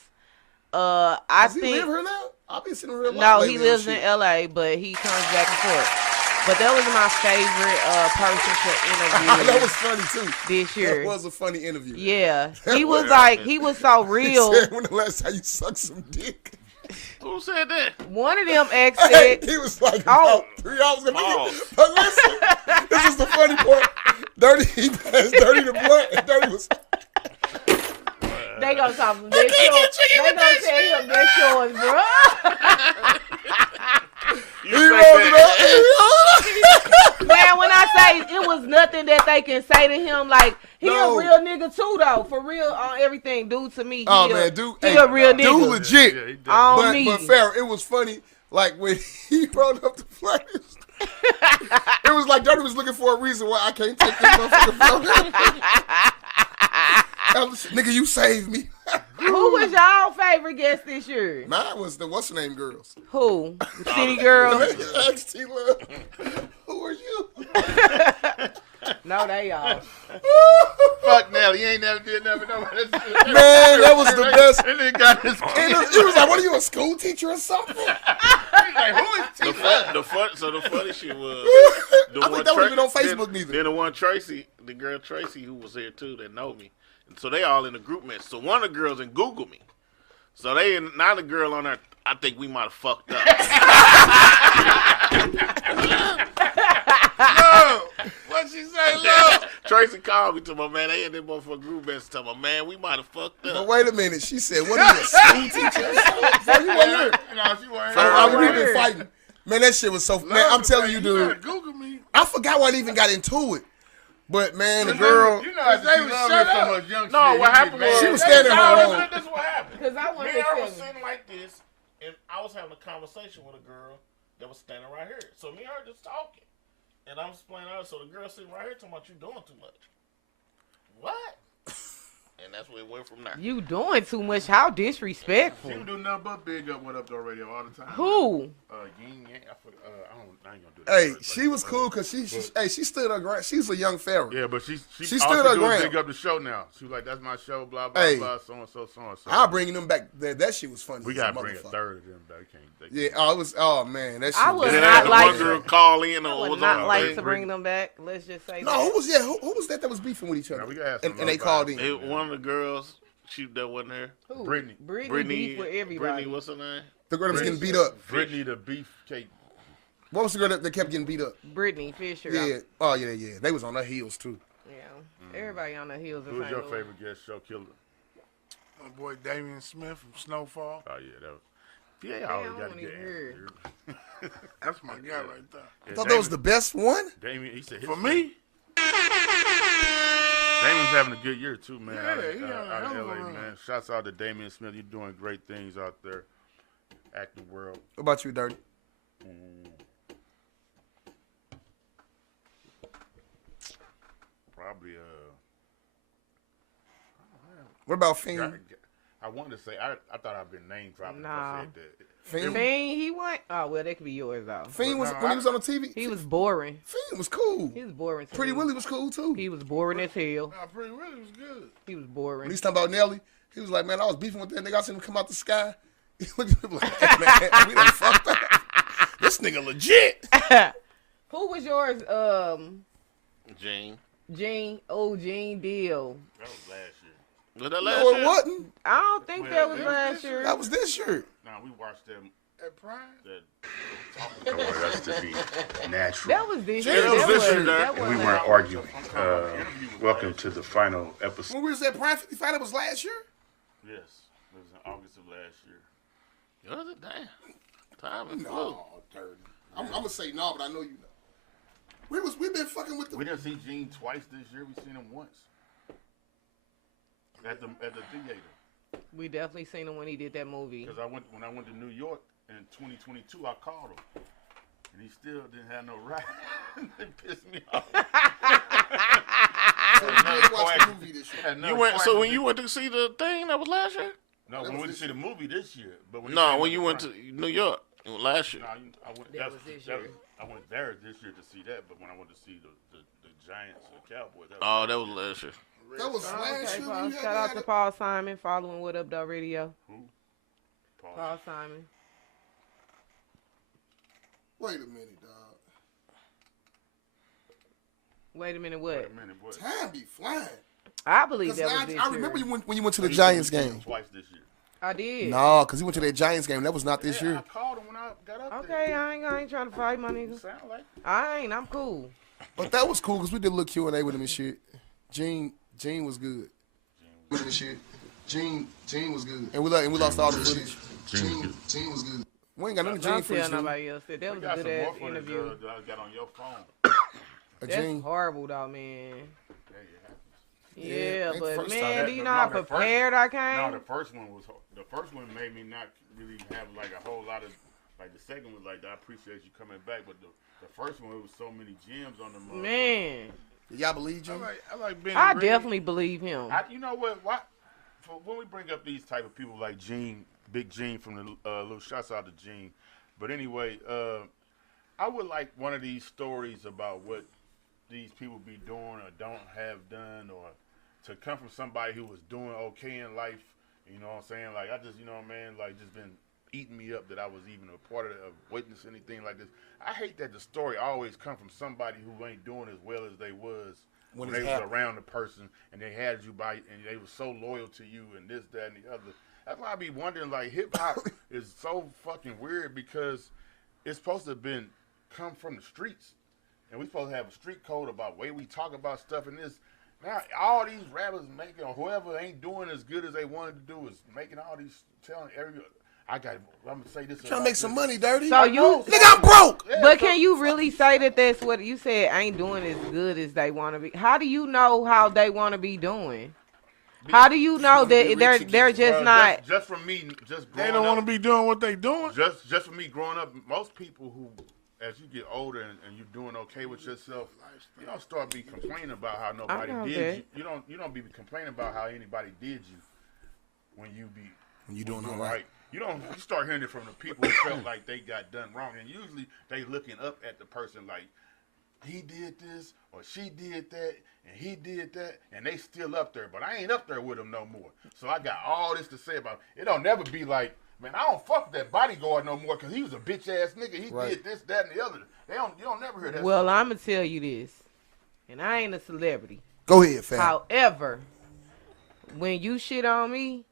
I Does he think live here now? I've been seeing him here a lot no, lately he and lives shit. in LA, but he comes back and forth. But that was my favorite person to That interview was funny too. this year. That was a funny interview. Yeah, he was- was so He real. said, when the last time you sucked some dick? Who said that? One of them ex said, He was like Oh. about 3 hours ago. Pause. But listen, this is the funny part. Dirty, he passed Dirty the blunt, and Dirty was. they gonna call him that yours. They gonna tell him that's yours, bro. You He say rolled it that. up. He rolled it up. Man, when I say it was nothing that they can say to him, like he No. a real nigga too, though. For real, on everything, dude. To me, Oh he man, dude, he a real dude, nigga. legit. Yeah, he did. On me. But Farrah, it was funny. Like when he rolled up the flames, it was like Dirty was looking for a reason why I can't take this motherfucker from him. Nigga, you saved me. Who was y'all favorite guest this year? Mine was the what's the name girls. Who? The City Girls? XT Love. Who are you? No, they all. Fuck Nelly, you ain't never did nothing. Man, that was the best. And then got his And it was like, what are you, a school teacher or something? like, who is The funny shit was I think that wasn't even on Facebook neither. Then the one Tracy, the girl Tracy who was here too that know me, and so they all in the group mess. So one of the girls in Google me, so they now the girl on there. I think we might have fucked up. Love. What she say, love? Tracy called me to my man. They in there for a group mess. Tell my man we might have fucked But up. wait a minute. She said, what are you, a school teacher or something? So you wasn't here. No, she wasn't. Oh, we've here. been fighting. Man, that shit was so. Man, Love I'm is telling like, you, gotta dude. Google me. I forgot why I even got into it. But man, the girl, You know, after They she was loved shut her so up. much young No, shit, what he happened get was mad. She was standing No, alone. This is what happened. Because I Me want and her to was tell sitting like this, and I was having a conversation with a girl that was standing right here. So me and her just talking, and I'm explaining to her. So the girl sitting right here talking about you doing too much. What? And that's where it went from there. you doing too much. How disrespectful. She would do nothing but big up what Up Doe Radio all the time. Who? Yin Yang. I ain't gonna do that. hey, she was cool because she stood her ground. She's a young Farrah. Yeah, but she She all stood her she do is ground. big up the show now. She was like, that's my show, blah, blah, Hey. blah, so and so, so and so. I'll bring them back. That shit was funny. We as a gotta bring a motherfucker. third of them back. They Yeah, oh, it was. Oh man, that shit. I was would And then not I had the like one girl call in I or would was not on. like Like, to bring them back. Let's just say No, that. who was that was beefing with each other? Now, we gotta have some and they low called vibes. in. one of the girls, she that wasn't there. Who? Brittany. Brittany beef with everybody. Brittany, what's her name? The girl that was getting beat up. Brittany the beefcake. What was the girl that kept getting beat up? Brittany Fisher. Yeah. Oh yeah, yeah. They was on their heels too. Yeah. Everybody on the heels of Who was your St. Louis. favorite guest show killer? My boy Damian Smith from Snowfall. Oh yeah, that was. Yeah, I always I got to don't get even hear. answered. That's my guy right there. I thought that was the best one. Damien. He said his For me, Damien's having a good year too, man. Yeah, out of, he having a out of hell of a LA, run. man. Shouts out to Damian Smith. You're doing great things out there, acting world. What about you, Dirty? Probably What about Fiend? I wanted to say I thought I'd been name dropping. Nah. If I said that. Fiend, Fiend, he went. Oh well, that could be yours though. Fiend was when he was on the TV. He was boring. Fiend was cool. He was boring. To Pretty me. Willie was cool too. He was boring as hell. nah, Pretty Willie was good. He was When boring. he's talking about Nelly, he was like, man, I was beefing with that nigga. I seen him come out the sky. He looked at him like, hey, man, we done fucked up. This nigga legit. Who was yours? Gene. Gene. Oh, Gene Deal. That was last year. Was that last No, it year? wasn't. I don't think Well, that was that last year. That was this year. Nah, we watched them. At Prime? I wanted us to be natural. That was this Yeah, year. that was this year. That And we wasn't- weren't arguing. Welcome to the final episode. When we was at Prime 55, that was last year. Yes, it was in August of last year. Was it? Damn. Time and flew. No, dirty. I'm gonna say no, but I know you know. We've been fucking with the. We didn't see Gene twice this year. We seen him once at the theater. We definitely seen him when he did that movie. Because when I went to New York in 2022, I called him, and he still didn't have no ride. It pissed me off. So you didn't watch the movie this year. You went. So when you went to see the thing that was last year? No, when we went to see the movie this year. But when you went to New York last year. No, I went. That was this year. I went there this year to see that. But when I went to see the Giants and Cowboys, That was last year. That was last year. Paul. When you Shout out to Paul Simon, following with Up Doe Radio. Who? Paul Simon. Wait a minute, dog. Wait a minute, what? Wait a minute, what? Time be flying. I believe that was this I remember year. when you went to the Giants game. Twice this year. I did. No, because he went to that Giants game. That was not this year. I called him when I got up Okay, there. I ain't trying to fight my nigga. Sound like I ain't. I'm cool. But that was cool because we did a little Q&A with him and shit. Gene was good. With him and shit. Gene was good. And we lost all the footage. Gene was good. We ain't got nothing Don't Gene for tell this nobody else. That was a good ass interview. That I got on your phone. That's Gene. horrible, though, man. Yeah, Yeah, ain't but the first man, time. do you know how prepared I came? No, the first one made me not really have like a whole lot of. Like the second was like, I appreciate you coming back, but the first one, it was so many gems on the motherfucker. Man, Y'all believe Gene? I like Benny I Reed. definitely believe him. You know what? When we bring up these type of people like Gene, Big Gene from the little shouts out to Gene. But anyway, I would like one of these stories about what these people be doing or don't have done, or to come from somebody who was doing okay in life. You know what I'm saying? Like, I just, you know what I mean? Like, just been eating me up that I was even a part of witness anything like this. I hate that the story always come from somebody who ain't doing as well as they was when they was around the person and they had you by and they was so loyal to you and this, that, and the other. That's why I be wondering, like, hip hop is so fucking weird because it's supposed to have been come from the streets, and we supposed to have a street code about way we talk about stuff. And this now all these rappers making, or whoever ain't doing as good as they wanted to do, is making all these telling every. I'm gonna say this. Trying to make some money, dirty. So you, nigga, I'm broke. Yeah, but can you really say that that's what you said? Ain't doing as good as they want to be. How do you know how they want to be doing? How do you know that they're just not? Just from me, just growing They don't up, want to be doing what they doing. Just for me growing up, most people who, as you get older and you're doing okay with yourself, you don't start be complaining about how nobody did you. You don't be complaining about how anybody did you when you doing all right. You start hearing it from the people who felt like they got done wrong, and usually they looking up at the person like, he did this or she did that and he did that, and they still up there, but I ain't up there with them no more. So I got all this to say about it. It don't never be like, man, I don't fuck with that bodyguard no more because he was a bitch ass nigga. He did this, that, and the other. You don't never hear that. Well, I'm gonna tell you this, and I ain't a celebrity. Go ahead, fam. However, when you shit on me,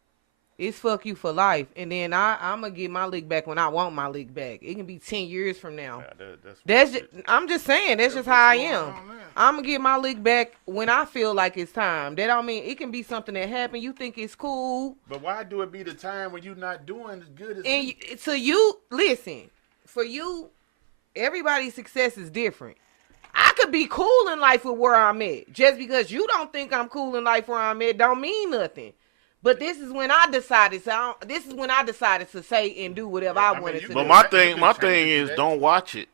it's fuck you for life. And then I'm going to get my lick back when I want my lick back. It can be 10 years from now. Yeah, I'm just saying, that's just how I am. I'm going to get my lick back when I feel like it's time. That don't mean it can be something that happened. You think it's cool. But why do it be the time when you're not doing as good as and me? So you, listen, for you, everybody's success is different. I could be cool in life with where I'm at. Just because you don't think I'm cool in life where I'm at don't mean nothing. But this is when I decided. To say and do whatever I wanted to do. But my thing is, don't watch it,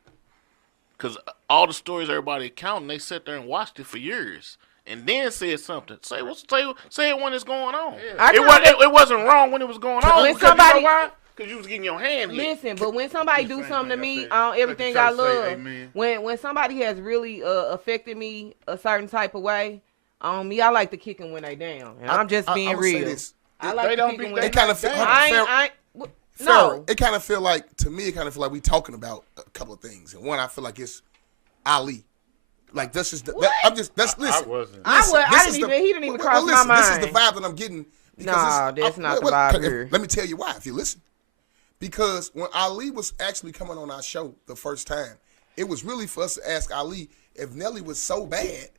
because all the stories everybody counting, they sat there and watched it for years, and then said something. Say it when it's going on. Yeah. It wasn't wrong when it was going on. When Because you know somebody, why? Because you was getting your hand hit. Listen, but when somebody do something to me said. on everything Let I the church say love, amen. when somebody has really affected me a certain type of way, on me, I like to kick them when they down, and I'm just being I'ma real. say this. I like to kick them when It kind of feel. no. It kind of feel like, to me, it kind of feel like we talking about a couple of things, and one I feel like it's Ali. Like this is the. Listen. I wasn't. He didn't even cross my mind. This is the vibe that I'm getting. Nah, that's not the vibe here. Let me tell you why, if you listen. Because when Ali was actually coming on our show the first time, it was really for us to ask Ali if Nelly was so bad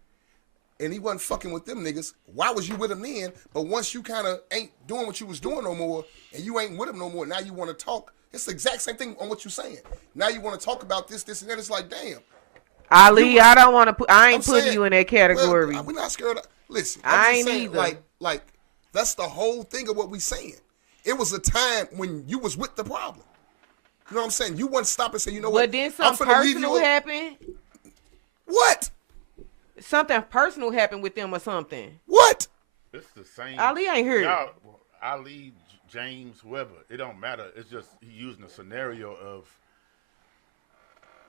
and he wasn't fucking with them niggas, why was you with him then? But once you kind of ain't doing what you was doing no more, and you ain't with him no more, now you want to talk. It's the exact same thing on what you're saying. Now you want to talk about this, and that. It's like, damn. Ali, I don't want to put. I ain't I'm putting saying, you in that category. Well, we're not scared. Listen, I I'm just ain't saying, either. like that's the whole thing of what we saying. It was a time when you was with the problem. You know what I'm saying? You wouldn't stop and say, you know what? But then something personal happened. What? Something personal happened with them or something. What? It's the same. Ali ain't here. Ali, James, whoever. It don't matter. It's just he using a scenario of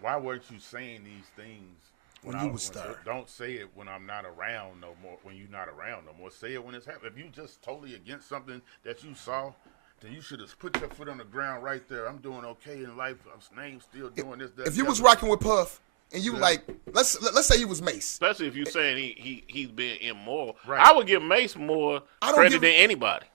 why weren't you saying these things when you was stirred? Don't say it when I'm not around no more. When you're not around no more, say it when it's happening. If you just totally against something that you saw, then you should have put your foot on the ground right there. I'm doing okay in life. I'm still doing this. That, if you was rocking with Puff and you like, let's say you was Mace. Especially if you're saying he's being immoral. Right. I would give Mace more credit than anybody.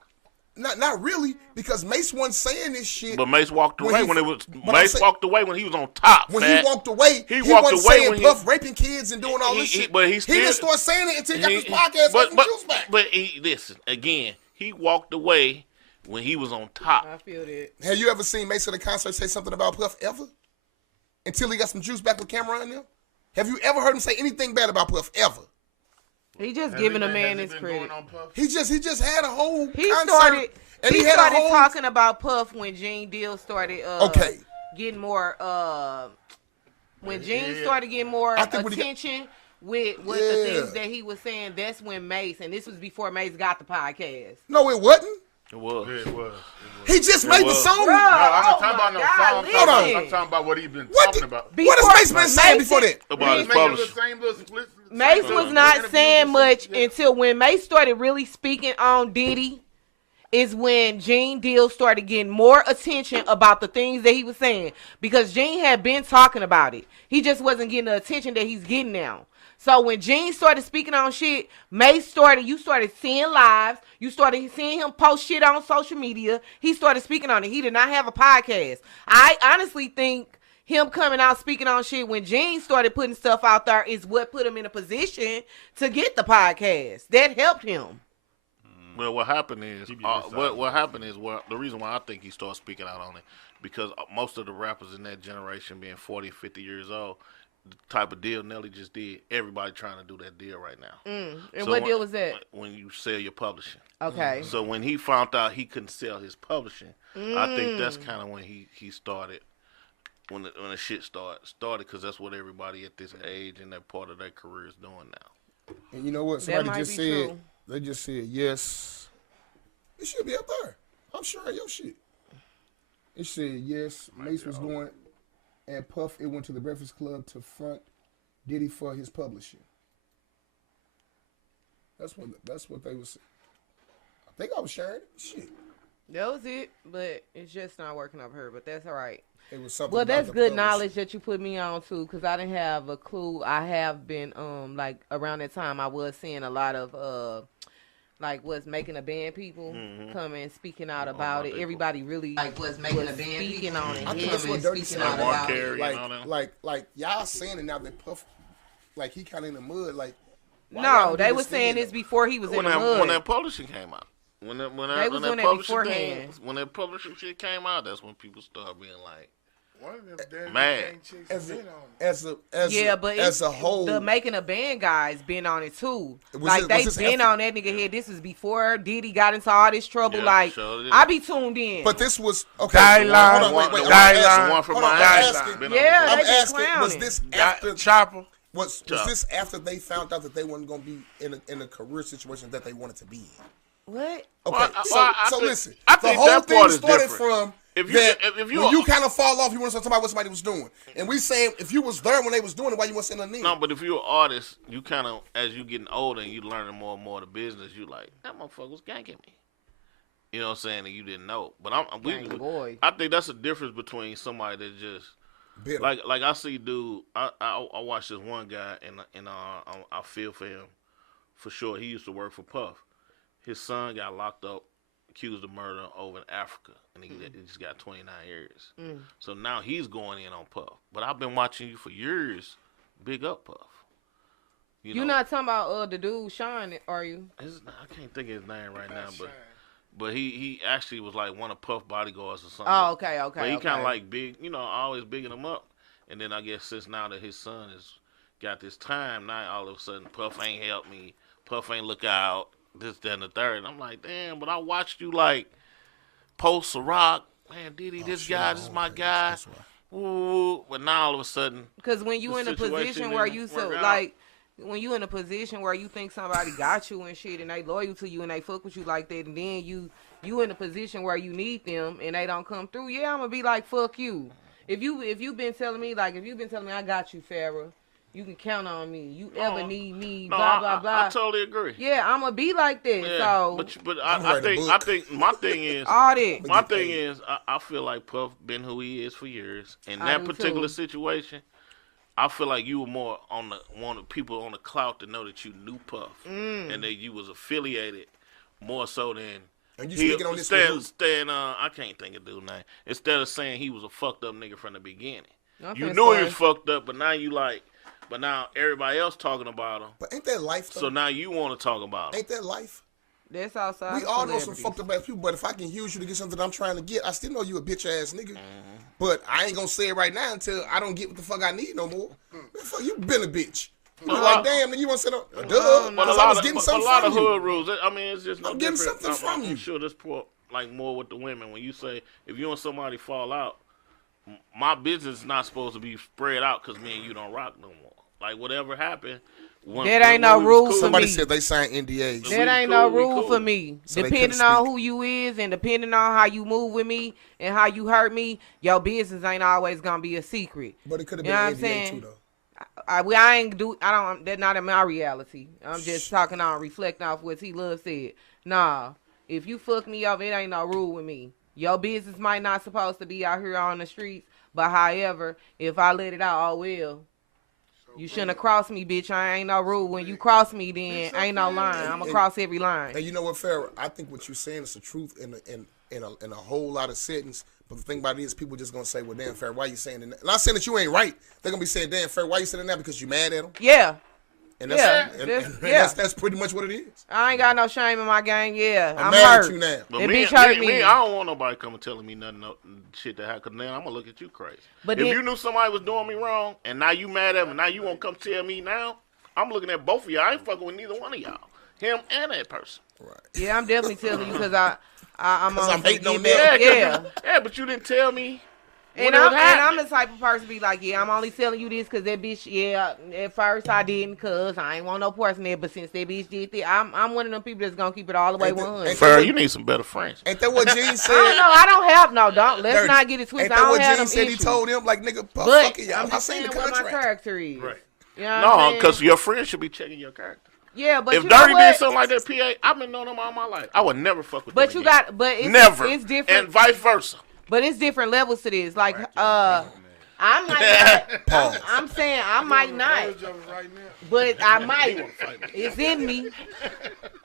Not really, because Mace wasn't saying this shit. But Mace walked away when walked away when he was on top. When he walked away, he walked wasn't away saying when Puff raping kids and doing all this shit. But he didn't start saying it until he got this podcast and juice back. But listen, again, he walked away when he was on top. I feel that. Have you ever seen Mace at a concert say something about Puff ever? Until he got some juice back with camera on him? Have you ever heard him say anything bad about Puff ever? He just giving a man his credit. He just had a whole he concert. He started talking about Puff when Gene Deal started getting more when Gene started getting more attention with the things that he was saying. That's when Mace, and this was before Mace got the podcast. No, it wasn't. It was. He just made the song. Bro, no, I'm not talking about no song. Hold on. I'm talking about what he been talking about. What has Mace been saying before that? About his publisher. Mace was not saying much until when Mace started really speaking on Diddy. Is when Gene Deal started getting more attention about the things that he was saying. Because Gene had been talking about it. He just wasn't getting the attention that he's getting now. So when Gene started speaking on shit, Mace you started seeing lives. You started seeing him post shit on social media. He started speaking on it. He did not have a podcast. I honestly think him coming out speaking on shit when Gene started putting stuff out there is what put him in a position to get the podcast. That helped him. Well, what happened is the reason why I think he started speaking out on it, because most of the rappers in that generation being 40, 50 years old, the type of deal Nelly just did, everybody trying to do that deal right now. And so what deal was that? When you sell your publishing. Okay. So when he found out he couldn't sell his publishing, I think that's kind of when he started, when the shit started, because that's what everybody at this age and that part of their career is doing now. And you know what? Somebody just said. True. They just said, yes. It should be up there. I'm sure of your shit. It said, yes, Mace was going, and Puff, it went to the Breakfast Club to front Diddy for his publishing. That's what they was saying. I think I was sharing it. Shit. That was it, but it's just not working up here, but that's all right. It was something. Well, that's good knowledge that you put me on too, because I didn't have a clue. I have been like around that time I was seeing a lot of like what's making a band people come and speaking out about it. Everybody really like what's making a band speaking on it. I think that's what Dirty said about it. Like y'all saying it now that Puff, like he kind of in the mud. Like no, they were saying this before he was in the mud. When that publishing came out. When that publishing shit came out, that's when people started being like, mad. As a whole, the making a band guys been on it too. Like they been on that nigga head. This is before Diddy got into all this trouble. Yeah, like I be tuned in. But this was okay. Guideline. Guideline. From my yeah, I'm they asking. clowning. Was this after Chopper? Was this after they found out that they weren't going to be in a career situation that they wanted to be in? What? Okay, so listen. I the think whole that thing part is started different. from when you kind of fall off, you want to talk about what somebody was doing, and we saying if you was there when they was doing it, why you want to say nothing? No, but if you're an artist, you kind of as you getting older and you learning more and more of the business, you like that motherfucker was ganking me. You know what I'm saying? And you didn't know. But I think that's a difference between somebody that just bitter. like I see dude. I watch this one guy and I feel for him for sure. He used to work for Puff. His son got locked up, accused of murder over in Africa, and he just got 29 years. So now he's going in on Puff. But I've been watching you for years. Big up Puff. You not talking about the dude Sean, are you? I can't think of his name right now, but he actually was like one of Puff bodyguards or something. Oh, okay. But he kind of like big, always bigging him up. And then I guess since now that his son has got this time, now all of a sudden Puff ain't helped me. Puff ain't look out. This, that, and the third. And I'm like, damn, but I watched you like post Ciroc. Man, Diddy, this guy, this is my guy. Ooh, but now all of a sudden. Because when you in a position where you when you in a position where you think somebody got you and shit and they loyal to you and they fuck with you like that, and then you in a position where you need them and they don't come through, I'm gonna be like, fuck you. If you been telling me I got you, Farrah, you can count on me. You ever need me, blah blah blah. I totally agree. Yeah, I'm gonna be like that. Yeah, so, but I think my thing is all that. My thing is I feel like Puff been who he is for years. In that particular situation, I feel like you were more on the people on the clout to know that you knew Puff and that you was affiliated more so than. And you speaking on this I can't think of dude's name. Instead of saying he was a fucked up nigga from the beginning, you Okay, knew he was fucked up, but now everybody else talking about him. But ain't that life, though? So now you want to talk about him. Ain't that life? That's outside. We all know some fucked up ass people, but if I can use you to get something I'm trying to get, I still know you a bitch ass nigga. But I ain't gonna say it right now until I don't get what the fuck I need no more. Man, fuck, you been a bitch. I'm like, damn, nigga, you want to say no? Duh. But I was getting something a lot from of you. hood rules. I mean, it's just no I'm getting different. something from you. I'm sure this like more with the women. When you say if you and somebody fall out, my business is not supposed to be spread out because me and you don't rock no more. Like whatever happened. That ain't no rule for me. Somebody said they signed NDAs. That ain't no rule for me. So depending on who you is and depending on how you move with me and how you hurt me, your business ain't always gonna be a secret. But it could have been an NDA too, though. That's not in my reality. I'm just talking on, reflecting off what T-Love said. Nah, if you fuck me up, it ain't no rule with me. Your business might not supposed to be out here on the streets, but however, if I let it out, oh well. You shouldn't have crossed me, bitch. I ain't no rule. When you cross me, then ain't no line. I'm gonna cross every line. And you know what, Farrah? I think what you're saying is the truth in a whole lot of settings. But the thing about it is, people just gonna say, "Well, damn, Farrah, why you saying that?" Not saying that you ain't right. They're gonna be saying, "Damn, Farrah, why you saying that? Because you mad at them?" Yeah. And that's pretty much what it is. I ain't got no shame in my game. Yeah, I'm mad hurt. at you now. But that bitch hurt me. I don't want nobody coming telling me nothing shit that happened. Cause then I'm gonna look at you crazy. But if you knew somebody was doing me wrong and now you mad at me, now you won't come tell me now. I'm looking at both of y'all. I ain't fucking with neither one of y'all, him and that person. Right. Yeah, I'm definitely telling you because I'm hating on them. Yeah, but you didn't tell me. And I'm the type of person to be like, yeah, I'm only telling you this because that bitch, yeah, at first I didn't because I ain't want no person there, but since that bitch did that, I'm one of them people that's going to keep it all the way 100. Farrah, you need some better friends. Ain't that what Gene said? I don't have, let's not get it twisted. Ain't that what Gene said he told him? Like, nigga, fuck it, y'all. I'm just saying what my character is. Right. You know no, because your friends should be checking your character. Yeah, but if Dirty did something like that, PA, I've been knowing him all my life. I would never fuck with them again. It's different. And vice versa. But it's different levels to this. Like, I might not. I'm saying I might not. But I might. It's in me.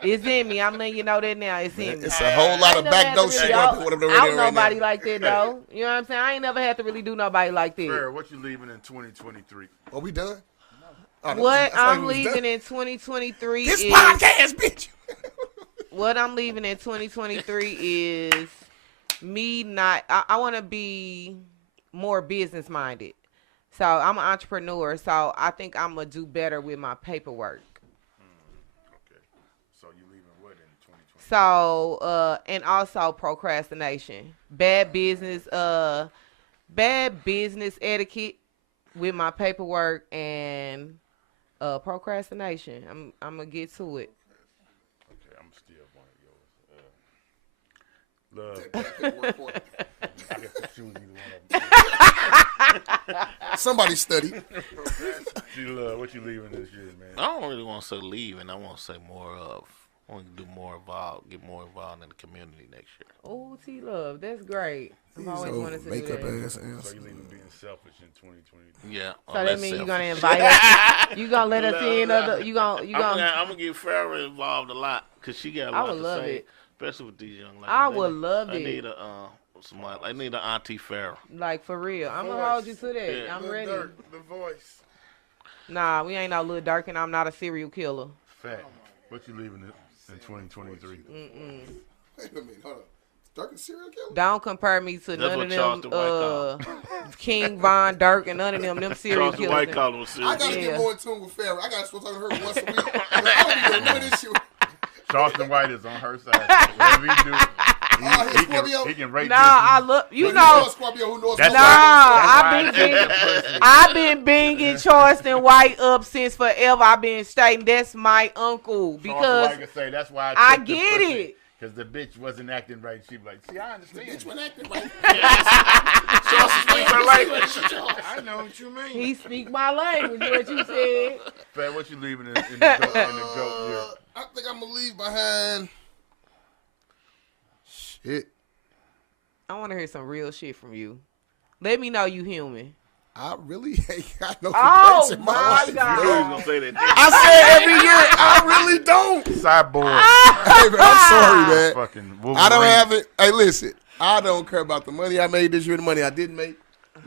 It's in me. I'm letting you know that now. It's in me. It's a whole lot of backdoor shit. I don't nobody like that, though. You know what I'm saying? I ain't never had to really do nobody like that. Farrah, what you leaving in 2023? Are we done? What I'm leaving in 2023 this is... podcast, bitch. What I'm leaving in 2023 is... me not, I want to be more business minded. So I'm an entrepreneur. So I think I'm going to do better with my paperwork. Okay. So you leaving what in 2020? So, and also procrastination, bad business etiquette with my paperwork and, procrastination. I'm going to get to it. Somebody study. What you leaving this year, man? I don't really want to say leaving. I want to say more of. I want to do more involved, get more involved in the community next year. Oh, T-Love, that's great. I've always wanted to do that. So you leaving being selfish in 2020? Yeah. So that means you're gonna invite us. You gonna let us in? I'm gonna get Farrah involved a lot because she got a lot to say. I would love it. Especially with these young ladies. I would love it. I need an Auntie Farrah. Like, for real. I'm going to hold you to that. Yeah. I'm ready. The voice. Nah, we ain't no Lil Durk, and I'm not a serial killer. Fact. What you leaving in 2023? Wait a minute, hold on. Durk a serial killer? Don't compare me to That's none what of Charleston White them call King Von Durk and none of them serial Charleston White killers. call him I serious. gotta Yeah. get more in tune with Farrah. I gotta start talking to her once a week. 'Cause I don't even know this shit. Charleston White is on her side. Whatever he do, His Scorpio. he can rate Nah, this. I look. You But know. a Scorpio who knows That's nobody. I've been binging Charleston White up since forever. I've been stating that's my uncle because Charleston White can say, that's why I took the get pussy, it. Because the bitch wasn't acting right. She be like, see, I understand. Bitch went acting right. I know what you mean. he speak my language. What you said? Fat, what you leaving in the goat year? I think I'm gonna leave behind. Shit. I want to hear some real shit from you. Let me know you human. I really ain't got no Oh, complaints in my my life. God. You man. was gonna say that. I say every year, I really don't. Cyborg. Hey, man, I'm sorry, man. Fucking I Wolverine. don't have it. Hey, listen, I don't care about the money I made this year, the money I didn't make.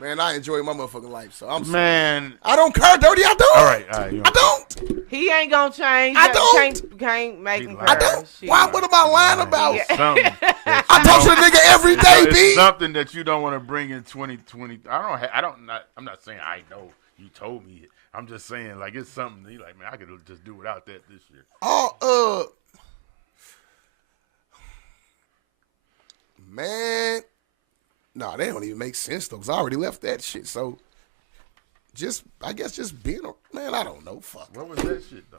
Man, I enjoy my motherfucking life, so I'm sorry. Man. I don't care, Dirty. I don't. All right. I don't. He ain't gonna change. I don't. Can't make him I cry. I don't. Shit. Why? What am I lying about? It's something that I you talk to don't- the nigga every day, it's B. something that you don't want to bring in 2020. I'm not saying I know you told me it. I'm just saying, like, it's something you like, man, I could just do without that this year. Oh, man. Nah, they don't even make sense though, 'cause I already left that shit. So, I guess just being man, I don't know. Fuck. What was that shit, though?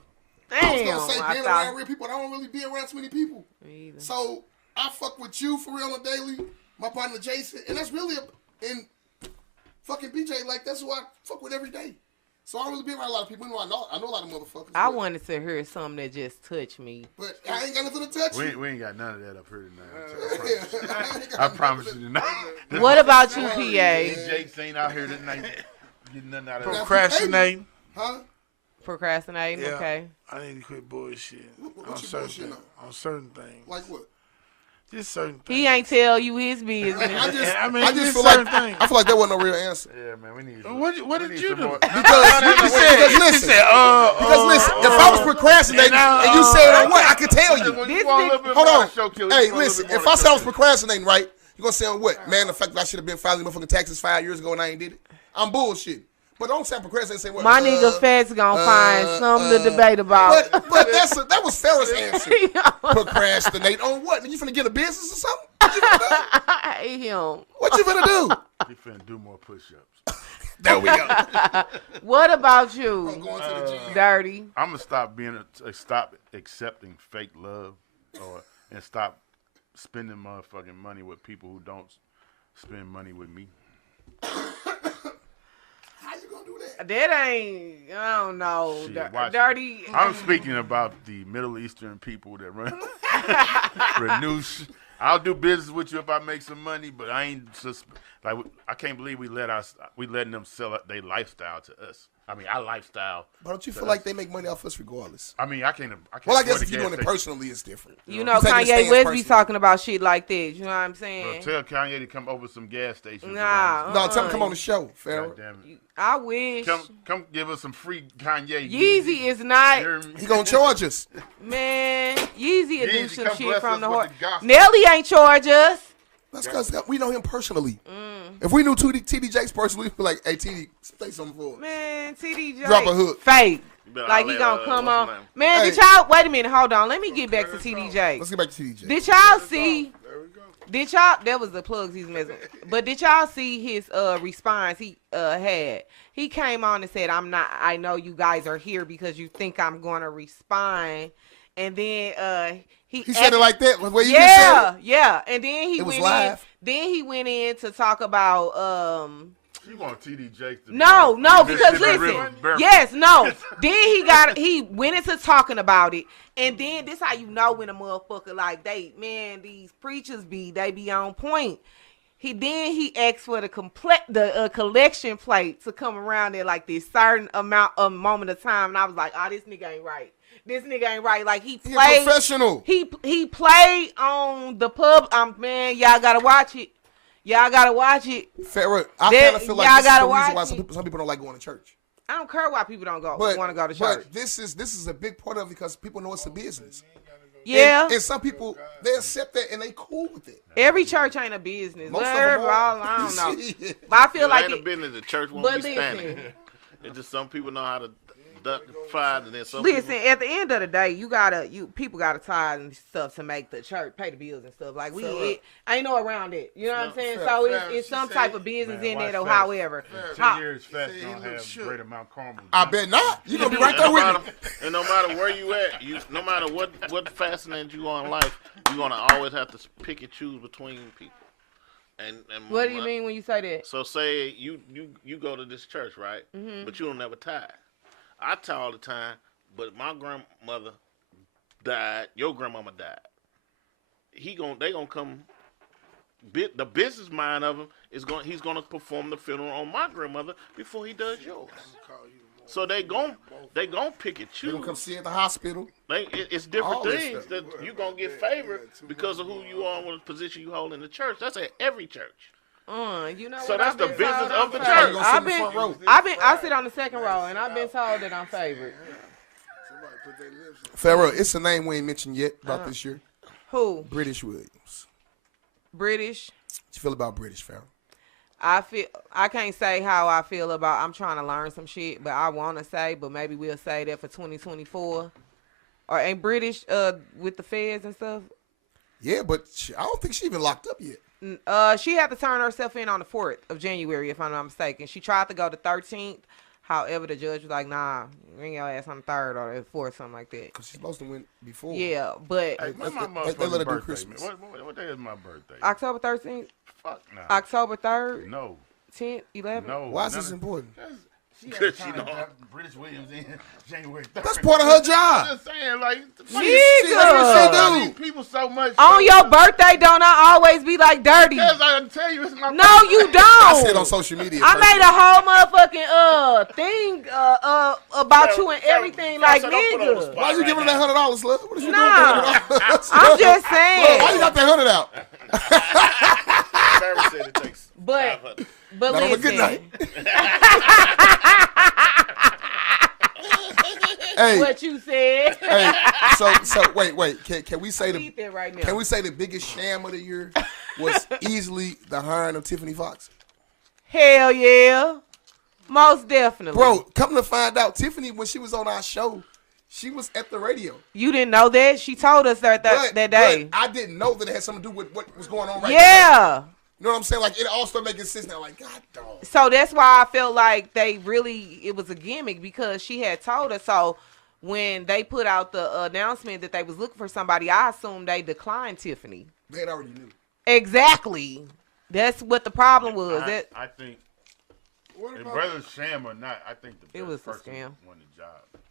I was Damn. gonna say I being thought- around real people. I don't really be around too many people. Me either. So I fuck with you for real on the daily. My partner Jason, and that's really in fucking BJ. Like that's who I fuck with every day. So I don't really be around a lot of people. I know a lot of motherfuckers. I but- wanted to hear something that just touched me. but I ain't got nothing to touch. We ain't got none of that up here tonight. I ain't got I nothing promise to- you tonight. What about you, Sorry, PA? man. Jakes ain't out here tonight getting nothing out of that. Procrastinating. Huh? Procrastinating. Yeah. Okay. I need to quit bullshit What on you certain bullshitting things. On certain things. Like what? Just certain things. He ain't tell you his business. I just just feel certain like things. I feel like that wasn't no real answer. Yeah, man, we need. What we did need you some do? more- Because listen, because listen, if I was procrastinating and you said on what, I could tell you. When This you want a nigga- little bit Hold more on. to show kill, Hey, you want a listen, little bit if more I to said I show was kill. procrastinating, right, you gonna say on what? Man, the fact that I should have been filing motherfucking taxes 5 years ago and I ain't did it. I'm bullshit. But don't say I'm procrastinating. Say what? My nigga Fats gonna find something to debate about. But that was Farrah's answer. Procrastinate on what? You finna get a business or something? What you finna do? I hate him. What you finna do? You finna do more push-ups. There we go. What about I'm you, going to the gym. Dirty? I'm gonna stop accepting fake love, and stop spending motherfucking money with people who don't spend money with me. How you gonna do that? That ain't. I don't know. Shit, watch it. Dirty. I'm speaking about the Middle Eastern people that run Renouche. I'll do business with you if I make some money, but I ain't just like I can't believe we letting them sell their lifestyle to us. I mean, our lifestyle. But don't you feel like they make money off us regardless? I mean, I can't. Well, I afford guess the if you're doing gas it station. personally, it's different. You know, He's taking a Kanye stance West be personally. talking about shit like that. You know what I'm Bro, saying? tell Kanye to come over some gas stations. Nah. No, tell him come on the show, God Farrah. damn it. I wish. Come give us some free Kanye. Yeezy is not. Hear me? He gonna charge us. Man, Yeezy will do Yeezy, some come shit bless from us the with heart. the gospel. Nelly ain't charge us. That's because we know him personally. Mm. If we knew TD Jakes personally, we'd be like, hey, TD, say something for us. Man, TD Jakes. Drop a hook. Fake. better Like holler he at, gonna come what's on. his name? Man, Hey. did y'all wait a minute, hold on. Let me get back to TD Jakes. Let's get back to TD Jakes. Did y'all see? Did y'all? That was the plugs he's messing. But did y'all see his response he had? He came on and said, "I'm not. I know you guys are here because you think I'm gonna respond." And then he said it like that. The way you just yeah, said it. yeah. And then he It was went live. in. Then he went in to talk about You want TD Jakes to no, be no, on because Mississippi listen, River barefoot. yes, no. Then he went into talking about it, and then this how you know when a motherfucker like these preachers they be on point. He asked for the collection plate to come around there like this certain moment of time, and I was like, oh, this nigga ain't right. This nigga ain't right. Like he He a played. professional. He played on the pub. Man, y'all gotta watch it. Y'all gotta watch it. Farrah, I That- kind of feel like y'all this is the gotta reason watch why it. some people don't like going to church. I don't care why people don't want to go to church. But this is a big part of it because people know it's a business. Yeah. And some people, they accept that and they cool with it. Every church ain't a business. Most of Whatever, them are. I don't know. But I feel like ain't a business. The church won't but be standing. listen. It's just some people know how to duck the pride, and then some Listen, people. at the end of the day, people gotta tithe and stuff to make the church pay the bills and stuff. Like ain't no around it. You know what I'm saying? So it's some type of business in there though. However, 10 years fast don't have great amount caramel. I bet not. You gonna be right there with me. And no matter where you at, no matter what fascinates you on life, you're gonna always have to pick and choose between people. And what do you mean when you say that? So say you go to this church, right? Mm-hmm. But you don't never tithe. I tithe all the time, but my grandmother died. Your grandmama died. They gonna come. The business mind of him he's gonna perform the funeral on my grandmother before he does yours. So they gon' pick and choose. They gonna come see you at the hospital. It's different All this things stuff. that you gonna get favored because of who you are and what position you hold in the church. That's at every church. You know So what that's I've the been business told of the I'm church. favored. I've been, I sit on the second row, and I've been told that I'm favored. Pharaoh, it's a name we ain't mentioned yet about this year. Who? British Williams. British. What you feel about British, Pharaoh? I can't say how I feel about. I'm trying to learn some shit, but I want to say, but maybe we'll say that for 2024. Or ain't British with the feds and stuff? Yeah, but I don't think she even locked up yet. She had to turn herself in on the 4th of January, if I'm not mistaken. She tried to go the 13th. However, the judge was like, nah, bring your ass on the 3rd or the 4th, something like that. Because she's supposed to win before. Yeah, but Hey, when's my they let her motherfucking do birthday? Christmas. What day is my birthday? October 13th, Fuck no. October 3rd, No. 10th, 11th. No. Why is none this of- important? She Good, had time she to know. have British Williams in January 3rd. That's part of her I'm job. just saying, like, Nigga. I mean, people so much. On your birthday, don't I always be like dirty? Because I tell you, it's my No, birthday. you I see it on don't. social media. I made a whole motherfucking thing about you and everything like so don't put her on the nigga. spot. Why you giving her that $100, love? What is you Nah. doing with $100? I'm just Why you saying. got that 100 out? Sarah said it takes But 500. but Now, have a listen. good night. Hey, What you said. hey. So wait. Can we say Eat that right now. Can we say the biggest sham of the year was easily the hiring of Tiffany Fox? Hell yeah. Most definitely. Bro, come to find out, Tiffany, when she was on our show, she was at the radio. You didn't know that? She told us that day. But I didn't know that it had something to do with what was going on right now. Yeah. You know what I'm saying? Like, it all started making sense now. Like, God, dog. So that's why I felt like it was a gimmick because she had told us. So when they put out the announcement that they was looking for somebody, I assumed they declined Tiffany. They had already knew. Exactly. That's what the problem was. I think, whether it's sham or not, I think the best It was a person scam. won the job.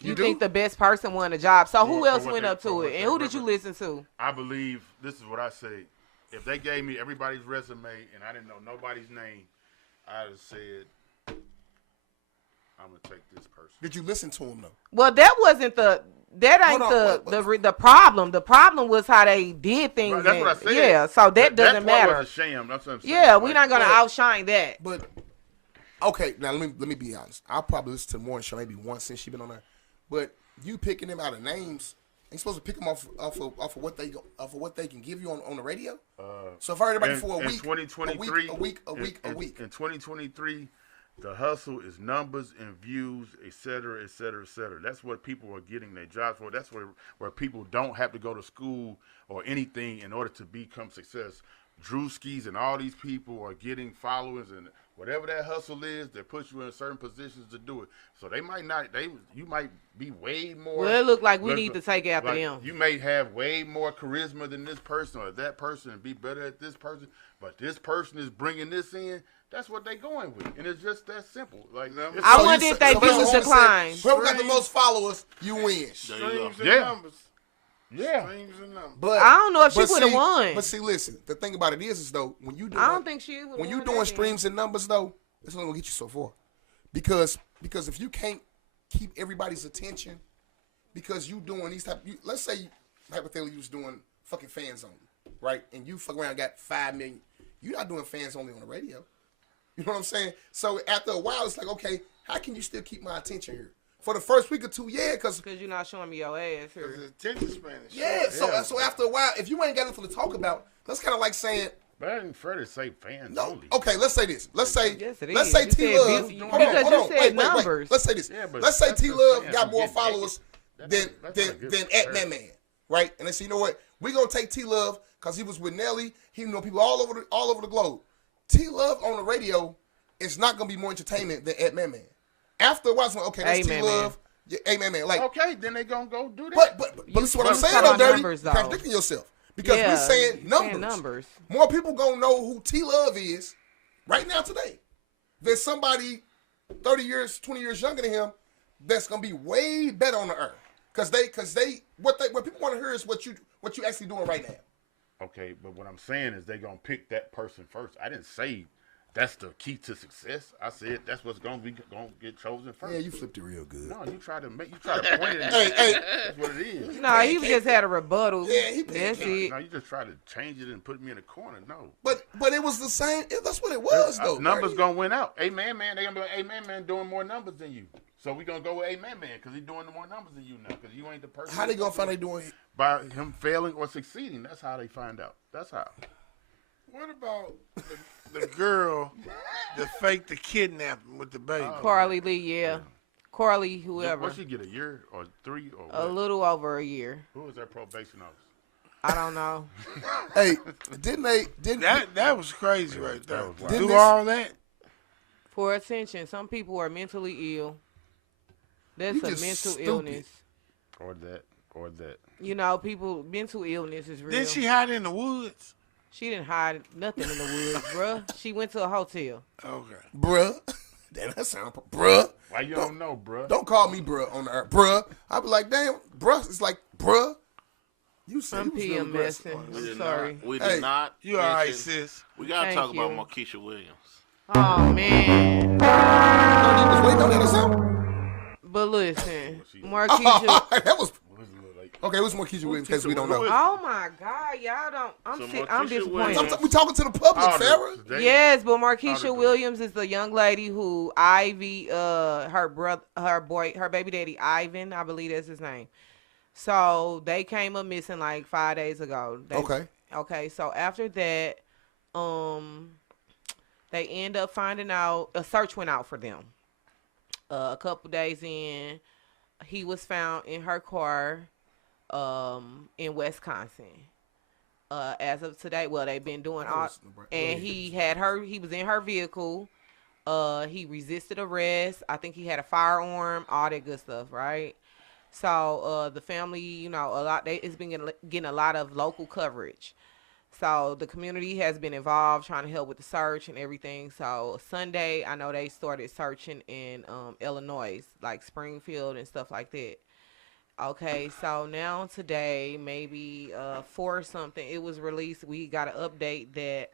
You do? think the best person won the job. So who For else what went they- up for to what it? they And who did you represent. listen to? I believe, this is what I say, if they gave me everybody's resume and I didn't know nobody's name, I'd have said, I'm going to take this person. Did you listen to him, though? Well, that wasn't that ain't Hold on, wait. the problem. The problem was how they did things. Right, that's what I said. Yeah, so that doesn't part matter. was a sham. That's what I'm saying. Yeah, we're Like, not gonna well, outshine that. But, okay, now let me be honest. I'll probably listen to the morning show maybe once since she's been on there. But you picking them out of names, ain't supposed to pick them off of what they can give you on the radio. So if I heard everybody for a week, 2023, a week. In 2023, the hustle is numbers and views, et cetera, et cetera, et cetera. That's what people are getting their jobs for. That's where people don't have to go to school or anything in order to become success. Drewskis and all these people are getting followers, and whatever that hustle is, they put you in certain positions to do it. So they might not. You might be way more. Well, it look like we need to take after like, them. You may have way more charisma than this person or that person and be better at this person, but this person is bringing this in. That's what they going with, and it's just that simple. Like, it's I so wonder if they so views Mr. decline. Whoever got the most followers, you win. There you go. Streams and Yeah. numbers. yeah. Streams and numbers. But I don't know if she but would have see- won. But see, listen, the thing about it is though, when you doing, I don't think she would. when you doing streams and numbers though, it's only gonna get you so far. Because if you can't keep everybody's attention, because you doing these let's say hypothetically you was doing fucking fans only, right? And you fuck around and got 5 million. You're not doing fans only on the radio. You know what I'm saying? So after a while, it's like, okay, how can you still keep my attention here? For the first week or two, yeah, because you're not showing me your ass here. The attention span is yeah. So after a while, if you ain't got nothing to talk about, that's kind of like saying. But I didn't fair to say fans No, only. okay. Let's say this. Let's say Yes, it let's is. say You T said Love. busy. Hold on, Because hold you on. said Wait. numbers. Let's say this. Yeah, but Let's say that's T just Love saying got I'm more getting followers than That's not a good at comparison. Man, right? And they say, you know what? We're gonna take T Love because he was with Nelly. He know people all over the globe. T Love on the radio is not gonna be more entertainment than at Man. After a while, it's like, okay, that's T Love. Yeah, hey man, like Okay, then they gonna go do that. but this is what I'm you saying talking though, about Dirty. numbers, You're though. contradicting yourself because Yeah, we're saying you're numbers. saying numbers. More people gonna know who T Love is right now today. There's somebody 30 years, 20 years younger than him that's gonna be way better on the earth. Cause what people want to hear is what you actually doing right now. Okay, but what I'm saying is they gonna pick that person first. I didn't say that's the key to success. I said that's what's gonna get chosen first. Yeah, you flipped it real good. No, you try to point it at Hey. That's what it is. No, he just had a rebuttal. Yeah, he That's paid. it. No, you just try to change it and put me in a corner. No. But it was the same. That's what it was though. Numbers Dirty. gonna win out. They gonna be like, man doing more numbers than you. So we gonna go with man because he's doing more numbers than you now because you ain't the person. How they gonna find they doing it? By him failing or succeeding? That's how they find out. That's how. What about the girl that faked the kidnapping with the baby? Carly Lee, yeah. Carly, whoever. What she get, a year or 3 or A what? little over a year. Who was that probation officer? I don't know. Hey, didn't That was crazy right there. That was wild. Do Didn't all that? For attention, some people are mentally ill. That's You a just mental stupid. illness. Or that. You know, mental illness is real. Didn't she hide in the woods? She didn't hide nothing in the woods, bruh. She went to a hotel. Okay. bruh? Damn, that sound bruh. Why you don't know, bruh? Don't call me bruh on the earth, bruh. I be like, damn, bruh. It's like, bruh. You said I'm you was real PM aggressive. messing. I'm sorry. We Hey, did not. You all right, mention- sis? We gotta Thank talk about you. Markeisha Williams. Oh, man. You was waiting on that or something? But listen, Oh, Markeisha. that was What does it look like? okay. It was Markeisha Williams in case we don't know. Oh, my God. Y'all don't. I'm Markeisha disappointed. Williams- We talking to the public, Oh, Farrah. they- Yes, but Oh, Markeisha they- Williams is the young lady who Ivy, her baby daddy Ivan, I believe that's his name. So they came up missing like 5 days ago. Okay. So after that, they end up finding out a search went out for them. A couple days in, he was found in her car, in Wisconsin. As of today, well, they've been doing all, and he was in her vehicle. He resisted arrest. I think he had a firearm, all that good stuff, right? So, the family, you know, it's been getting a lot of local coverage. So the community has been involved trying to help with the search and everything. So Sunday, I know they started searching in, Illinois, like Springfield and stuff like that. Okay, so now today, maybe 4 or something, it was released. We got an update that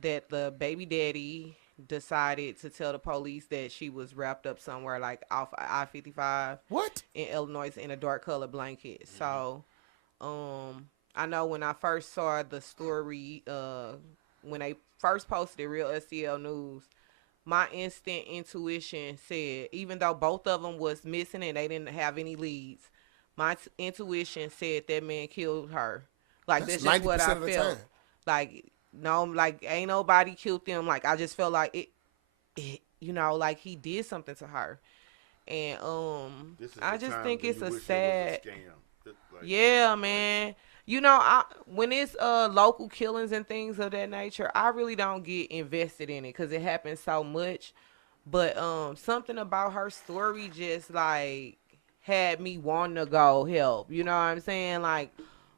that the baby daddy decided to tell the police that she was wrapped up somewhere like off I-55 What? in Illinois in a dark color blanket. So, I know when I first saw the story, when they first posted it, Real STL News, my instant intuition said, even though both of them was missing and they didn't have any leads, my intuition said that man killed her. Like, that's just what I of the felt. time. Like, no, like, ain't nobody killed them. Like, I just felt like it you know, like he did something to her. And, This is I the just time think when it's you a wish it was sad, scam. Just like- yeah, man. You know, when it's local killings and things of that nature, I really don't get invested in it because it happens so much. But something about her story just like had me wanting to go help. You know what I'm saying? Like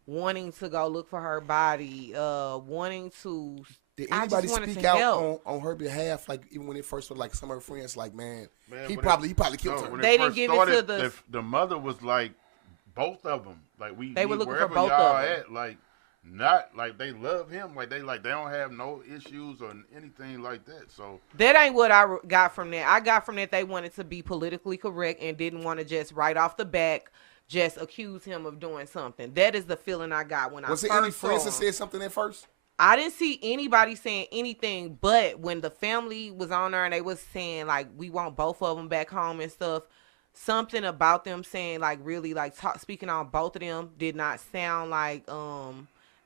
wanting to go look for her body, wanting to. Did I anybody just wanted speak to out help. on her behalf? Like even when it first was like some of her friends, like man he when probably it- killed no, her. when They it didn't first give it started, to the mother was like both of them. Like They were looking for wherever both y'all of 'em. at, like not like they love him. Like they don't have no issues or anything like that. So That ain't what I got from that. I got from that they wanted to be politically correct and didn't want to just right off the back just accuse him of doing something. That is the feeling I got when Was I there any first saw friends that him. said something at first? I didn't see anybody saying anything, but when the family was on there and they was saying like we want both of them back home and stuff, something about them saying like really like speaking on both of them did not sound like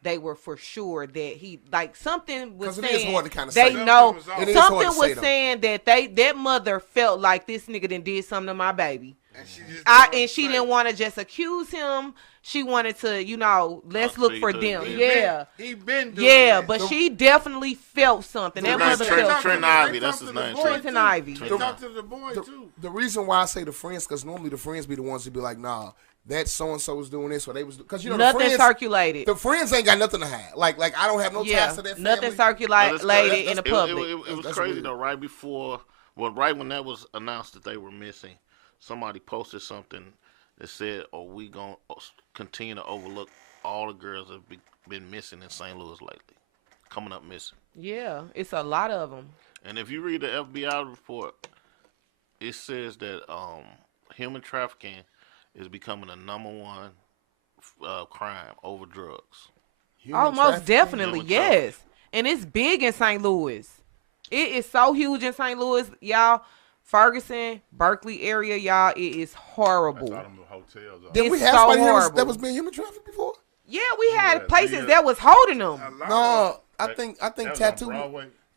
they were for sure that he like something was saying. It is hard to kind of they say. Know something was saying that that mother felt like this nigga done did something to my baby, and she didn't want to just accuse him. She wanted to, you know, let's look for them. He been doing that. But she definitely felt something. That mother felt Trent Ivy, that's his name. Trent Ivy. They talked to the boy, too. The reason why I say the friends, because normally the friends be the ones who be like, nah, that so-and-so was doing this, or they was, because, you know, nothing circulated. The friends ain't got nothing to hide. Like I don't have no ties to that family. Nothing circulated in the public. It was crazy, though, right before, right when that was announced that they were missing, somebody posted something that said, "Are we gonna continue to overlook all the girls that have been missing in St. Louis lately, coming up missing?" Yeah, it's a lot of them. And if you read the FBI report, it says that human trafficking is becoming the number one crime over drugs. Most definitely, yes. And it's big in St. Louis. It is so huge in St. Louis, y'all. Ferguson, Berkeley area, y'all, it is horrible. That's all them hotels. Did we have somebody that was being human trafficked before? Yeah, we had places that was holding them. No, I think Tattoo.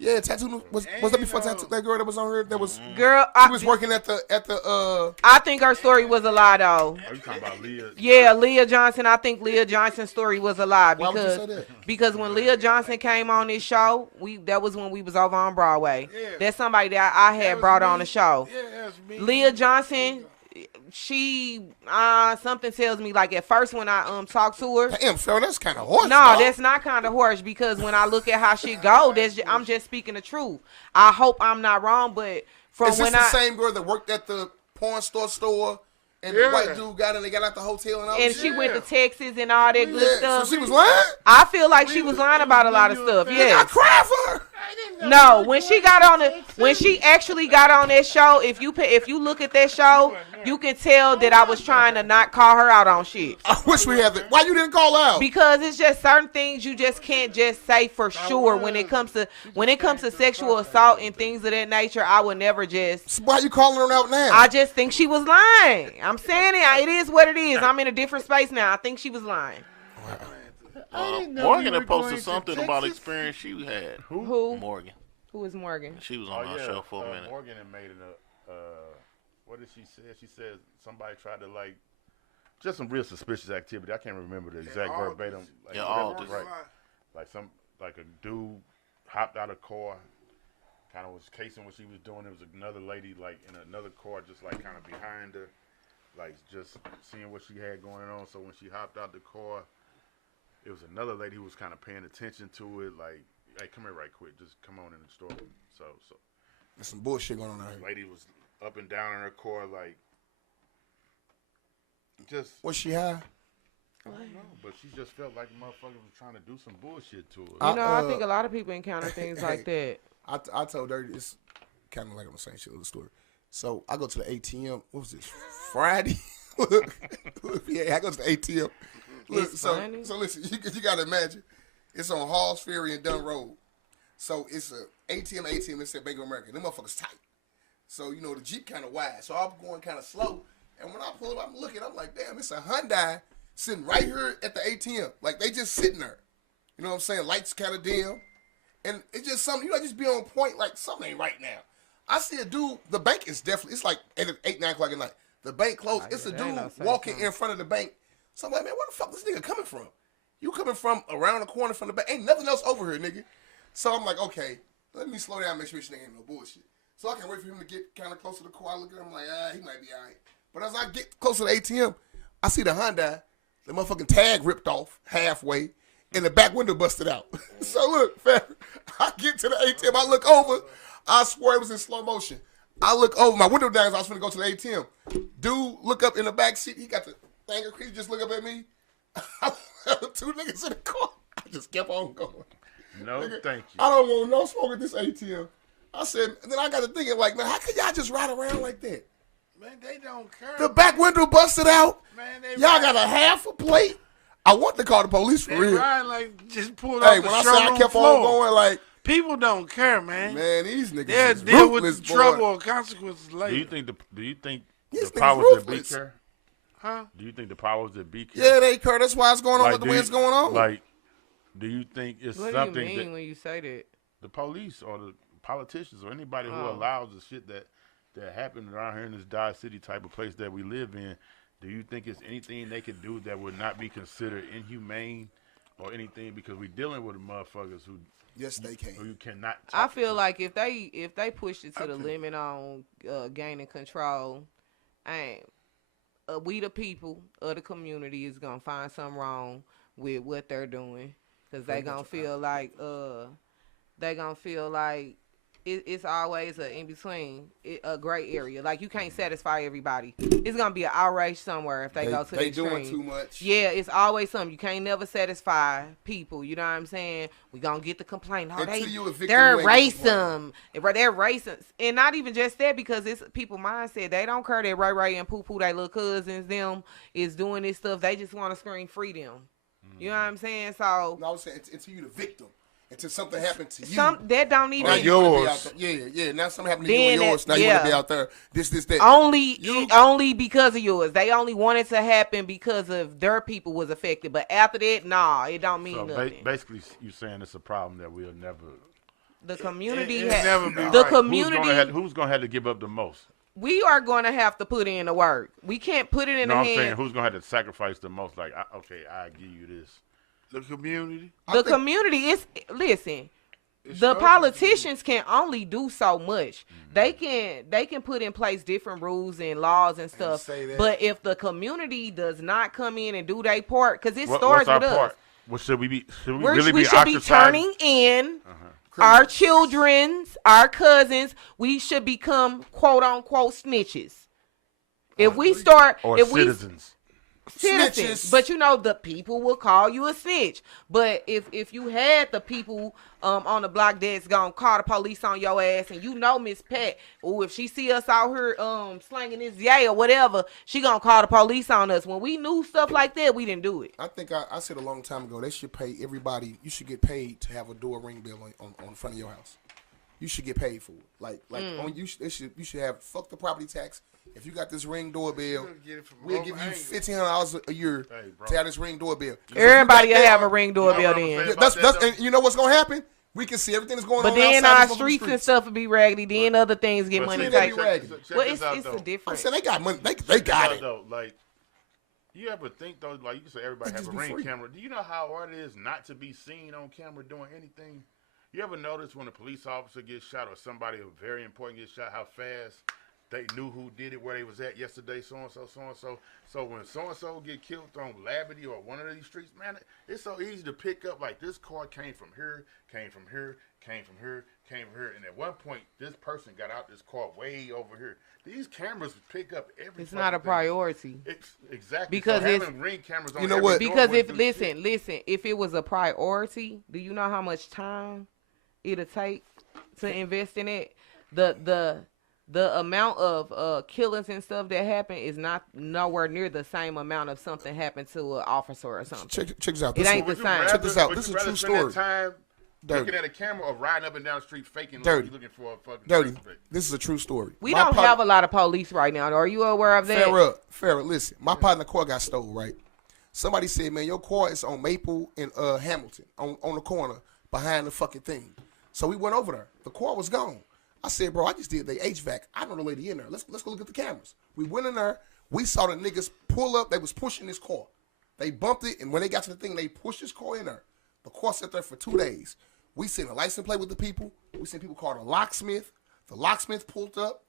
Yeah, Tattoo was that before Tattoo? That girl that was on here that was girl. She was working at the. I think her story was a lie though. Are you talking about Leah? Yeah, Leah Johnson. I think Leah Johnson's story was a lie Why would you say that? Because when Leah Johnson came on this show, that was when we was over on Broadway. Yeah. That's somebody that I had brought on the show. Yeah, that's me. Leah Johnson. She something tells me like at first when I talked to her, damn, Phil, that's kind of harsh. No, that's not kind of harsh because when I look at how she go, I'm just speaking the truth. I hope I'm not wrong, but from is this the same girl that worked at the porn store and the white dude got in, they got out the hotel and all and she went to Texas and all that good stuff. So she was lying? I feel like she was lying about a lot of stuff. Yeah, I cried for her. No, when she actually got on that show, if you look at that show, you can tell that I was trying to not call her out on shit. I wish we had that. Why you didn't call out? Because it's just certain things you just can't just say for sure when it comes to sexual assault and things of that nature. I would never just. So why you calling her out now? I just think she was lying. I'm saying it. It is what it is. I'm in a different space now. I think she was lying. Morgan had posted something about experience she had. Who? Morgan. Who is Morgan? She was on our show for a minute. Morgan had made it what did she say? She said somebody tried to just some real suspicious activity. I can't remember the exact verbatim. Like a dude hopped out of a car, kind of was casing what she was doing. There was another lady like in another car, just like kind of behind her, like just seeing what she had going on. So when she hopped out the car, it was another lady who was kind of paying attention to it, like, hey, come here right quick. Just come on in the store. So there's some bullshit going on out here. Lady was up and down in her car, like, just. Was she high? I don't know, but she just felt like the motherfucker was trying to do some bullshit to her. I think a lot of people encounter things like that. I told her it's kind of like I'm saying shit of the story. So I go to the ATM. What was this? Friday? Yeah, I go to the ATM. Look, so listen, you gotta imagine, it's on Halls Ferry and Dunn Road. So it's a ATM that said Bank of America. Them motherfuckers tight. So you know the Jeep kind of wide. So I'm going kind of slow, and when I pull up, I'm looking. I'm like, damn, it's a Hyundai sitting right here at the ATM. Like they just sitting there. You know what I'm saying? Lights kind of dim, and it's just something. You know, just be on point. Like something ain't right now. I see a dude. The bank is definitely. It's like 8, 9 o'clock at night. The bank closed. It's a dude walking in front of the bank. So I'm like, man, where the fuck this nigga coming from? You coming from around the corner from the back. Ain't nothing else over here, nigga. So I'm like, okay, let me slow down and make sure this nigga ain't no bullshit. So I can wait for him to get kind of close to the car. I look at him like, he might be all right. But as I get close to the ATM, I see the Hyundai, the motherfucking tag ripped off halfway, and the back window busted out. So look, fam, I get to the ATM, I look over, I swear it was in slow motion. I look over, my window down, I was going to go to the ATM. Dude, look up in the back seat, he got the thing, he just look up at me. Two niggas in the car. I just kept on going. No, nigga, thank you. I don't want no smoke at this ATM. I said, and then I got to thinking, like, man, how could y'all just ride around like that? Man, they don't care. The back window busted out. Man, y'all got a half a plate. I want to call the police for They real. ride like just pulled Hey, off when the I say I showroom kept floor. on going, like, People don't care, man. man, these niggas They'll is deal with ruthless, the boy. trouble or consequences later. Do you think These the niggas powers that be ruthless. care? Huh? Do you think the powers that be care? Yeah, they care. That's why it's going on Like, with the do way you- it's going on. Like, do you think it's What do you something mean that when you say that? the police or the politicians or anybody who Oh. allows the shit that happened around here in this Dodge City type of place that we live in, do you think it's anything they could do that would not be considered inhumane or anything? Because we're dealing with motherfuckers who Yes, they can. you cannot. I talk feel to. like if they pushed it to the Okay. limit on gaining control, we the people of the community is gonna find something wrong with what they're doing because they gonna feel like it's always a in between, a gray area. Like you can't satisfy everybody. It's gonna be an outrage somewhere if they go to the They extreme. doing too much. Yeah, it's always something. You can't never satisfy people. You know what I'm saying? We gonna get the complaint. Oh, Until you a victim, they're you ain't gonna racist. They're racist, and not even just that, because it's people mindset. They don't care that Ray and Poo Poo, their little cousins, them is doing this stuff. They just want to scream freedom. You know what I'm saying? So No, I was saying until you the victim. Until something happened to you. some that don't even now you wanna be yours. out there. Yeah. Now something happened to you Then and yours. it- Now you want to be yeah. out there. This, that. only because of yours. They only want it to happen because of their people was affected. But after that, nah, it don't mean So nothing. basically, you saying it's a problem that we'll never. The community It has never be the right. community. Who's gonna have to give up the most? We are going to have to put in the work. We can't put it in No, the I'm saying hand. who's gonna have to sacrifice the most? Like, okay, I give you this. The community. The community is listen. It's The supposed to politicians can only do so much. They can put in place different rules and laws and stuff. say that. But if the community does not come in and do their part, because it What's starts our with us. part? What should we be? Should we We really be should be ostracized? turning in our children's, our cousins. We should become quote unquote snitches. If we start, or if citizens? citizens, Snitches. but you know the people will call you a snitch. But if you had the people on the block that's gonna call the police on your ass, and you know Miss Pat, or if she see us out here slanging this yay or whatever, she gonna call the police on us. When we knew stuff like that, we didn't do it. I think I said a long time ago, they should pay everybody. You should get paid to have a door ring bill on front of your house. You should get paid for it. Like on you should have fuck the property tax. If you got this ring doorbell, get it from we'll both give you angles. $1,500 a year Hey, bro. to have this ring doorbell. Everybody will that- have a ring doorbell You know what I'm then. saying? That's about that, and you know what's gonna happen? We can see everything that's going But on then outside our these motherfucking streets and stuff will be raggedy. Then other things get But money see, they taken. be raggedy. check Well, this it's out, a though. I'm different. saying they got money. They Check got this it. out, though. Like, you ever think though? Like you can say everybody It have just a be ring free. camera. Do you know how hard it is not to be seen on camera doing anything? You ever notice when a police officer gets shot or somebody very important gets shot, how fast they knew who did it, where they was at yesterday, so and so, so and so. So when so and so get killed on Labadee or one of these streets, man, it's so easy to pick up. Like this car came from here, came from here, came from here, came from here, and at one point this person got out this car way over here. These cameras pick up every. It's not a fucking thing. priority. Exactly. Because so it's- having ring cameras on You know every what? door Because wouldn't if do shit. listen, if it was a priority, do you know how much time it'll take to invest in it? The amount of killings and stuff that happen is not nowhere near the same amount of something happened to an officer or something. Check this out. It ain't Would the you same. rather- Check this out. would This you is a rather true spend that story. time Dirty. looking at a camera or riding up and down the street faking Dirty. like you looking for a fucking Dirty. suspect? This is a true story. We My don't partner- have a lot of police right now. Are you aware of that? Farrah, listen. My partner car got stole, right? Somebody said, man, your car is on Maple and Hamilton, on the corner behind the fucking thing. So we went over there. The car was gone. I said, bro, I just did the HVAC. I know the lady in there. Let's go look at the cameras. We went in there. We saw the niggas pull up. They was pushing this car. They bumped it, and when they got to the thing, they pushed this car in there. The car sat there for 2 days. We seen a license plate with the people. We seen people called a locksmith. The locksmith pulled up.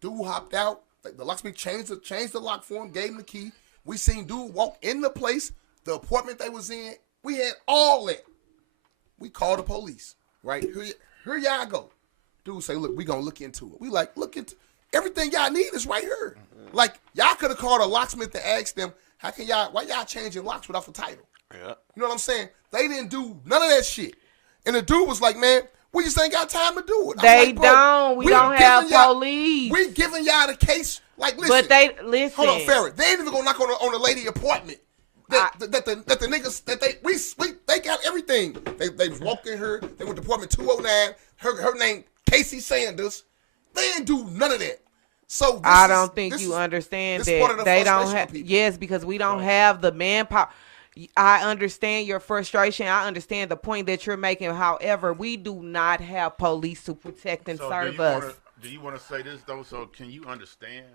Dude hopped out. The locksmith changed the lock for him, gave him the key. We seen dude walk in the place, the apartment they was in. We had all that. We called the police, right? Here y'all go. Dude say, look, we gonna look into it. We like, look into everything y'all need is right here. Like, y'all could have called a locksmith to ask them, why y'all changing locks without the title? Yeah. You know what I'm saying? They didn't do none of that shit. And the dude was like, man, we just ain't got time to do it. I was They like, bro, don't. We don't giving have y'all- police. We giving y'all the case. Like, listen. But they listen. Hold on, Farrah. They ain't even gonna knock on the lady apartment. that the niggas that they got everything. They was walking her. They went to Department 209. Her name Casey Sanders. They didn't do none of that. So I don't think you understand that they don't have. Yes, because we don't have the manpower. I understand your frustration. I understand the point that you're making. However, we do not have police to protect and serve us. Do you want to say this though? So can you understand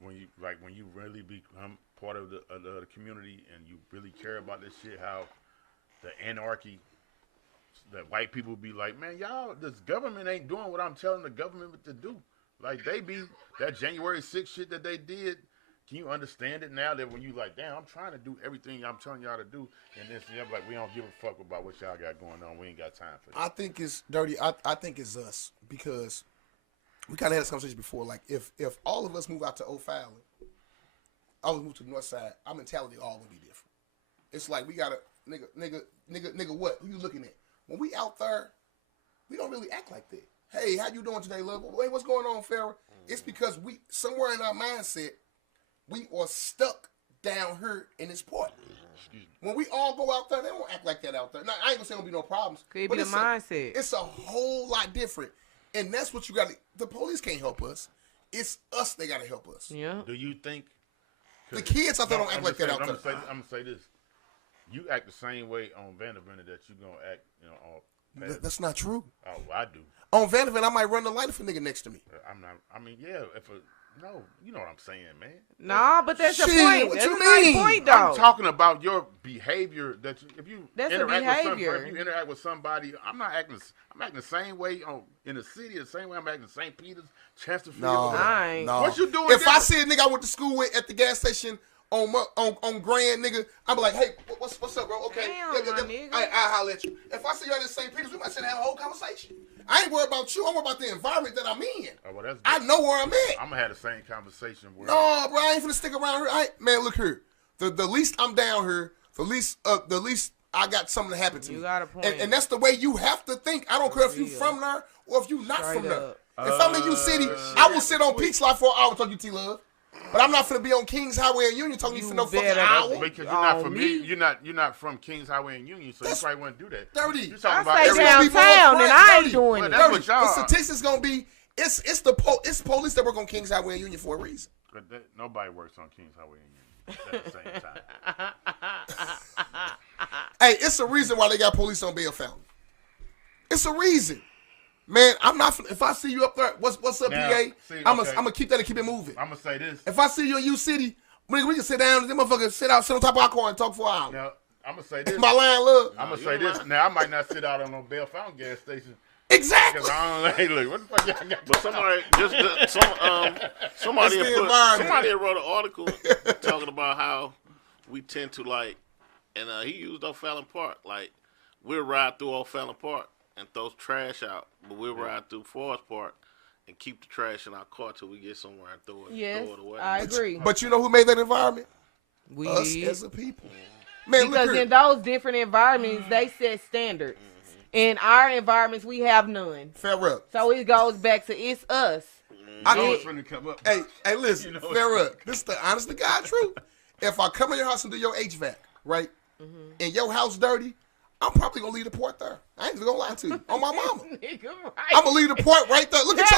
when you really become part of the community and you really care about this shit? How the anarchy that white people be like, man, y'all, this government ain't doing what I'm telling the government to do. Like they be that January 6th shit that they did. Can you understand it now that when you like, damn, I'm trying to do everything I'm telling y'all to do, and this, yeah, like we don't give a fuck about what y'all got going on. We ain't got time for that. I think it's dirty. I think it's us because we kind of had this conversation before. Like if all of us move out to O'Fallon, all of us move to the north side, our mentality all gonna be different. It's like we gotta nigga what? Who you looking at? When we out there, we don't really act like that. Hey, how you doing today, love? Hey, what's going on, Farrah? It's because we somewhere in our mindset. We are stuck down here in this part. When we all go out there, they don't act like that out there. Now, I ain't gonna say there'll be no problems. Could be the mindset. It's a whole lot different. And that's what you got to... The police can't help us. It's us they got to help us. Yeah. Do you think... The kids out there don't act like that out there. I'm going to say this. You act the same way on Vanderbilt that you going to act, on... That's not true. Oh, I do. On Vanderbilt, I might run the light if a nigga next to me. I'm not... I mean, yeah, no, you know what I'm saying, man. Nah, but that's your point. What that's you a mean? nice point, though. I'm talking about your behavior. If you that's interact a behavior. If you interact with somebody, I'm acting the same way in the city, the same way I'm acting in St. Peters, Chesterfield. No. What you doing? If I see a nigga I went to school with at the gas station on Grand, nigga, I'm like, hey, what's up, bro? Okay, Damn, I holler at you. If I see you in St. Peters, we might sit and have a whole conversation. I ain't worried about you. I'm worried about the environment that I'm in. Oh, well, that's I know where I'm at. I'm gonna have the same conversation. No, bro, I ain't finna stick around here. Man, look here. The least I'm down here, the least I got something to happen to me. You got a point. And that's the way you have to think. I don't care if you from there or if you not from there. If I'm in U City, I will sit on Peach Lot for an hour talking to you, T-Love. But I'm not finna be on Kings Highway and Union talking to you for no fucking hour. Because you're not from me. You're not from Kings Highway and Union, so you probably wouldn't do that. Dirty. You're talking I about say downtown, and I ain't doing it. That's what y'all. The statistics gonna be it's police that work on Kings Highway and Union for a reason. But nobody works on Kings Highway and Union at the same time. Hey, it's a reason why they got police on Bell Fountain. It's a reason. Man, I'm not. If I see you up there, what's up, now, PA? I'm okay. gonna keep that and keep it moving. I'm gonna say this. If I see you in U City, we can sit down and them motherfuckers sit on top of our car and talk for an hour. Now, I'm gonna say this. My line, look. I'm gonna say this. Now, I might not sit out on no Bell Fountain gas station. Exactly. Because I don't. Hey, look, what the fuck y'all got? But somebody wrote an article talking about how we tend to and he used O'Fallon Park. Like we'll ride through O'Fallon Park and throw trash out, but we'll ride through Forest Park and keep the trash in our car till we get somewhere and throw it away. I agree. But you know who made that environment? We Us as a people. Man, because in those different environments, they set standards. In our environments, we have none. Fair up. So it goes back to it's us. I know it's finna come up. Hey, listen, fair up. This is the honest to God truth. If I come in your house and do your HVAC, right, and your house dirty, I'm probably gonna leave the port there. I ain't even gonna lie to you. On my mama. Nigga, right. I'm gonna leave the port right there. Look at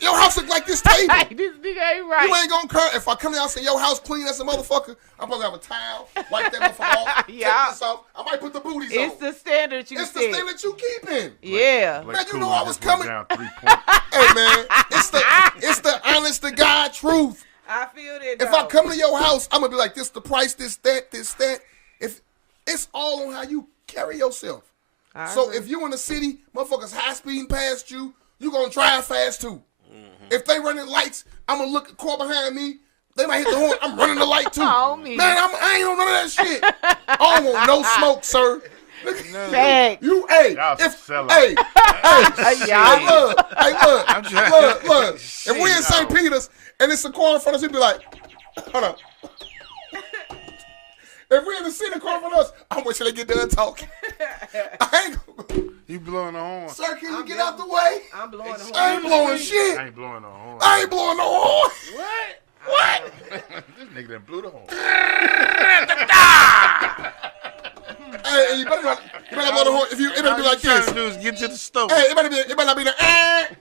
your house look like this table. This nigga ain't right. You ain't gonna care. If I come to your house and your house clean as a motherfucker, I'm gonna have a towel, wipe that motherfucker off, take this off. I might put the booties on. It's the standard you It's set. the standard you keeping. Yeah. Man, you know I was coming. Down 3 points. Hey man, it's the honest to God truth. I feel that. If I come to your house, I'm gonna be like, this the price, this that. If it's all on how you carry yourself. So if you in the city, motherfuckers high speeding past you, you gonna drive fast too. If they running lights, I'm gonna look at car behind me. They might hit the horn. I'm running the light too. Oh, me. Man, I ain't on none of that shit. I don't want no smoke, sir. Fact. You, hey, Y'all if, sell hey, Y'all. look. If we in St. Peters and it's a car in front of us, you'd be like, hold on. If we in the city car in front of us, I'm waiting till they get done talking. I ain't You blowing the horn. Sir, can you get out the way? I'm blowing the horn. I ain't blowing shit. I ain't blowing no horn. I ain't blowing no horn. What? What? This nigga done blew the horn. Hey, you better not blow the horn. If you, it better be like trying this. to do is get to the stove. Hey, it better not be the.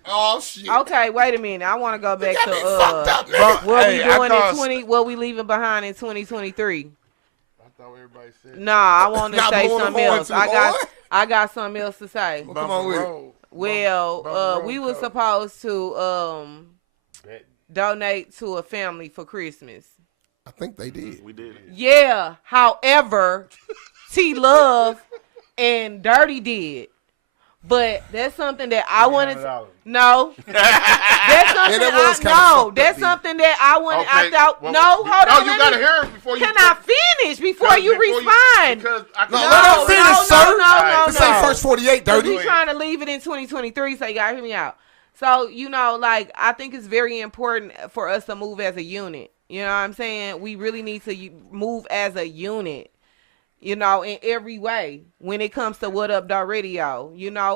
Oh shit. Okay, wait a minute. I want to go back got to me fucked up, nigga. what we Hey, I doing thought- in 20. What we leaving behind in 2023. I thought everybody said. Nah, I want to Not say blowing the something horn else. to the horn? I got something else to say. Well, come on with it. Well, we were supposed to Bet. donate to a family for Christmas. I think they did. We did. Yeah. However, T Love and Dirty did. But that's something that I wanted to. No. That's something that was kinda no. fucked That's up, something that I want to Okay, opt out. well, No, hold on. No, you let gotta me- hear it before you. Can I finish before you respond? Because I No, can- let her finish, sir. No, This ain't first 48, Because Dirty. we trying to leave it in 2023, so you gotta hear me out. So, like, I think it's very important for us to move as a unit. You know what I'm saying? We really need to move as a unit, in every way when it comes to What Up Doe Radio,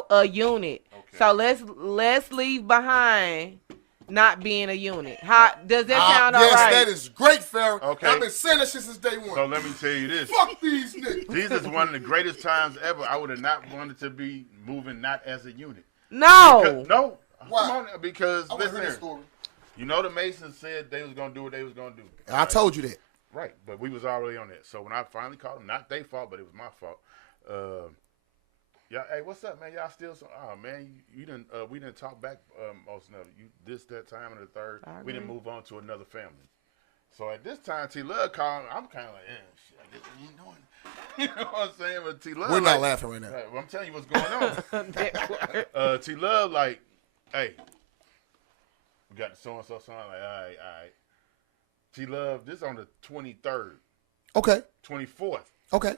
a unit. Okay. So let's leave behind not being a unit. How does that sound all Yes, right? that is great, Farrah. Okay. I've been saying that shit since day one. So let me tell you this. Fuck these niggas. These is one of the greatest times ever. I would have not wanted to be moving not as a unit. No. No. Why? Come on, because I want to listen hear this here. story. You know the Masons said they was gonna do what they was gonna do. And I told you that. Right, but we was already on that. So when I finally called them, not their fault, but it was my fault. Yeah, hey, what's up, man? Y'all still? Oh man, you didn't. We didn't talk back most of it. You this that time and the third. We didn't move on to another family. So at this time, T Love called. I'm kind of like, shit, I guess we ain't doing. You know what I'm saying? But T Love, We're not laughing right now. I'm telling you what's going on. T Love, like, hey, we got the so and so song. Like, all right. T Love, this on the 23rd, Okay. 24th. Okay.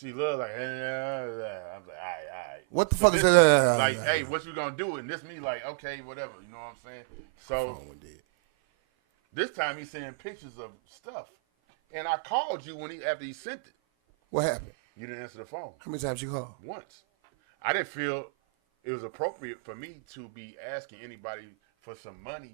T Love, like, I'm like, all right. What the fuck is that? Like, hey, what you gonna do? And this me, like, okay, whatever. You know what I'm saying? So this time he's sending pictures of stuff, and I called you after he sent it. What happened? You didn't answer the phone How many times you called? once. I didn't feel it was appropriate for me to be asking anybody for some money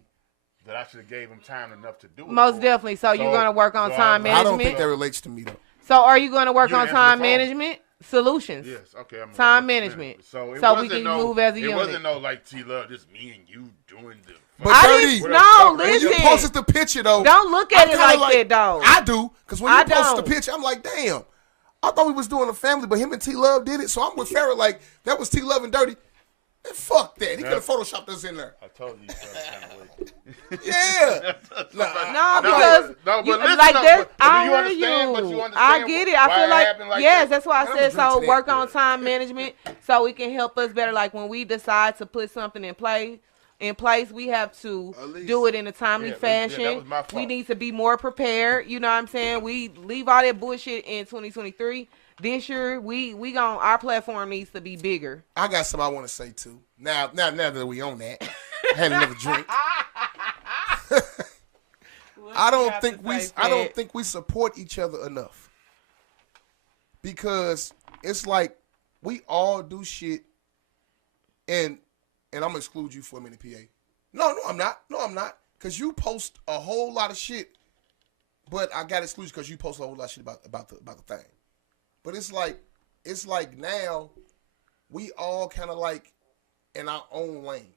that I should have gave him time enough to do it. Most for. definitely. So you're gonna work on time I management. don't think that relates to me though. So are you going to work You on answer the time phone. management solutions? Yes, okay. I'm Time working on management. So, it So we wasn't can no, move as a it unit. wasn't no like T Love, just me and you doing the. But I Dirty, didn't. No, when you listen. posted the picture though, Don't look at I'm it kinda like that, though. I do, because when you I posted the don't. picture, I'm like, damn. I thought we was doing a family, but him and T Love did it. So I'm with Farrah, like that was T Love and Dirty. Man, fuck that. He could have photoshopped us in there. I told you some kind of way. Yeah. No, because but you, listen, like no, that. but I you hear understand, but you you. understand I get it. I why feel it like, happened like yes, that? that's why I I'm said gonna drink so. to Work that. on time management so it can help us better. Like when we decide to put something in place, we have to At least- do it in a timely that fashion. was my fault. We need to be more prepared. You know what I'm saying? We leave all that bullshit in 2023. This year, our platform needs to be bigger. I got something I want to say too. Now that we on that, I had another drink. I don't think we support each other enough. Because it's like we all do shit, and I'm gonna exclude you for a minute, PA. No, I'm not. Cause you post a whole lot of shit, but I got excluded because you post a whole lot of shit about the thing. But it's like now we all kind of like in our own lane.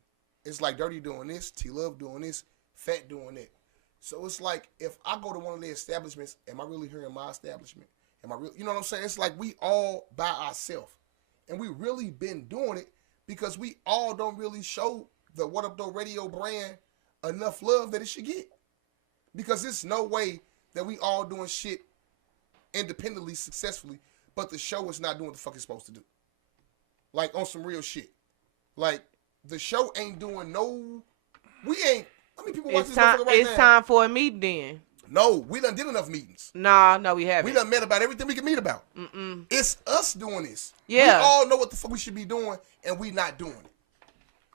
It's like Dirty doing this, T Love doing this, Fat doing that. So it's like if I go to one of the establishments, am I really here in my establishment? Am I really, you know what I'm saying? It's like we all by ourselves, and we really been doing it because we all don't really show the What Up Doe Radio brand enough love that it should get. Because there's no way that we all doing shit independently successfully, but the show is not doing what the fuck it's supposed to do. Like on some real shit. Like the show ain't doing we ain't. How many people watch It's this time. motherfucker right It's now? time for a meeting then. No, we done did enough meetings. No, we We haven't. done met about everything we can meet about. It's us doing this. Yeah. We all know what the fuck we should be doing, and we not doing it.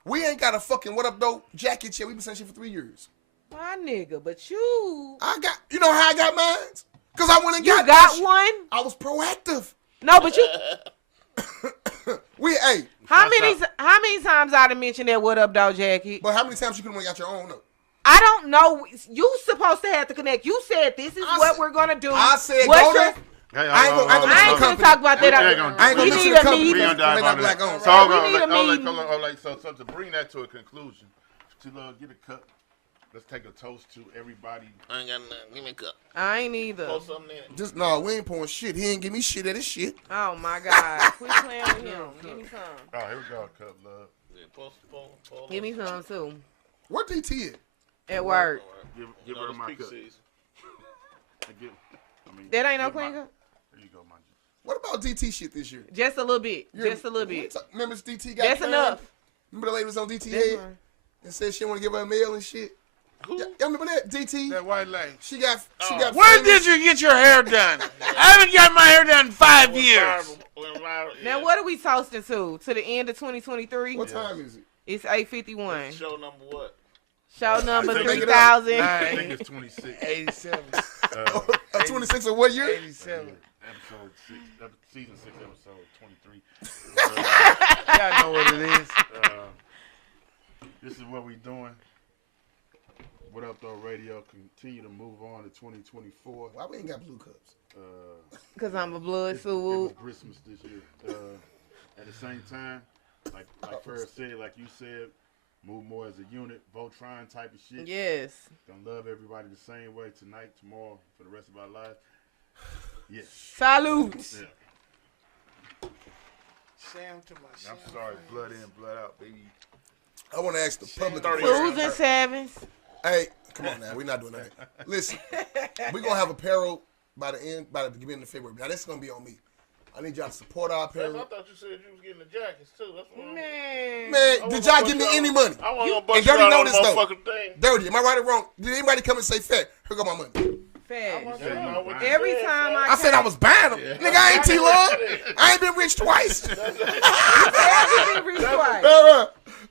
We ain't got a fucking What Up Doe jacket yet. We been saying shit for 3 years. My nigga, but you You know how I got mine? Because I went and got got that shit. one? I was proactive. No, but you. Hey, How many times I done mentioned that What Up Doe jacket? but how many times you could have got your own though? I don't know. You supposed to have to connect. You said this is what we're gonna do. I said What's go your- there. I ain't gonna I ain't gonna talk about that. I ain't gonna We mention need the a company. meeting. We gonna dive They not on black that. owned. So Yeah, hold we on, need a meeting. so to bring that to a conclusion, to get a cup. Let's take a toast to everybody. I ain't got nothing. Give me a cup. I ain't either. Pour something in it. Just no, we ain't pouring shit. He ain't give me shit at his shit. Oh my God! Quit playing with him. Give me some. Oh, here we go, cup love. Yeah, pour Give me some too. Where DT at? At work. Give her my cup. That ain't no clean cup. There you go, my G. What about DT shit this year? Just a little bit. Just a little bit. Remember DT got That's found? enough. Remember the lady was on DT That's head fine. and said she want to give her a meal and shit? Who? Y'all remember that? DT? That white lady. She got Where famous. did you get your hair done? I haven't got my hair done in 5 years. Now what are we toasting to? To the end of 2023? What time is it? It's 8:51. Show number what? Show number I think it 3000. I think it's 26. 87. 26 of what year? 87. Episode 6, season 6, episode 23. Y'all know what it is. This is what we doing. What Up Doe Radio continue to move on to 2024. Why we ain't got blue cups? Cause I'm a blood It suit. was Christmas this year. At the same time, like Ferris said, like you said, move more as a unit, Voltron type of shit. Yes. Gonna love everybody the same way tonight, tomorrow, for the rest of our lives. Yes. Salute. Yeah. Sam to my Sam. I'm sorry, blood in, blood out, baby. I want to ask the public. Twos and sevens. Hey, come on now. We're not doing that. Listen, we're going to have apparel by the beginning of February. Now, that's going to be on me. I need y'all to support our I apparel. thought you said you was getting the jackets too. That's what Man. Man, did y'all give me any money? I want to And bust you Dirty out know on this, the though. motherfucking thing. Dirty, am I right or wrong? Did anybody come and say, "Fat, here go my money"? Facts. Yeah. Every time I said I was buying them. Nigga, I ain't T-Love. I ain't been rich twice.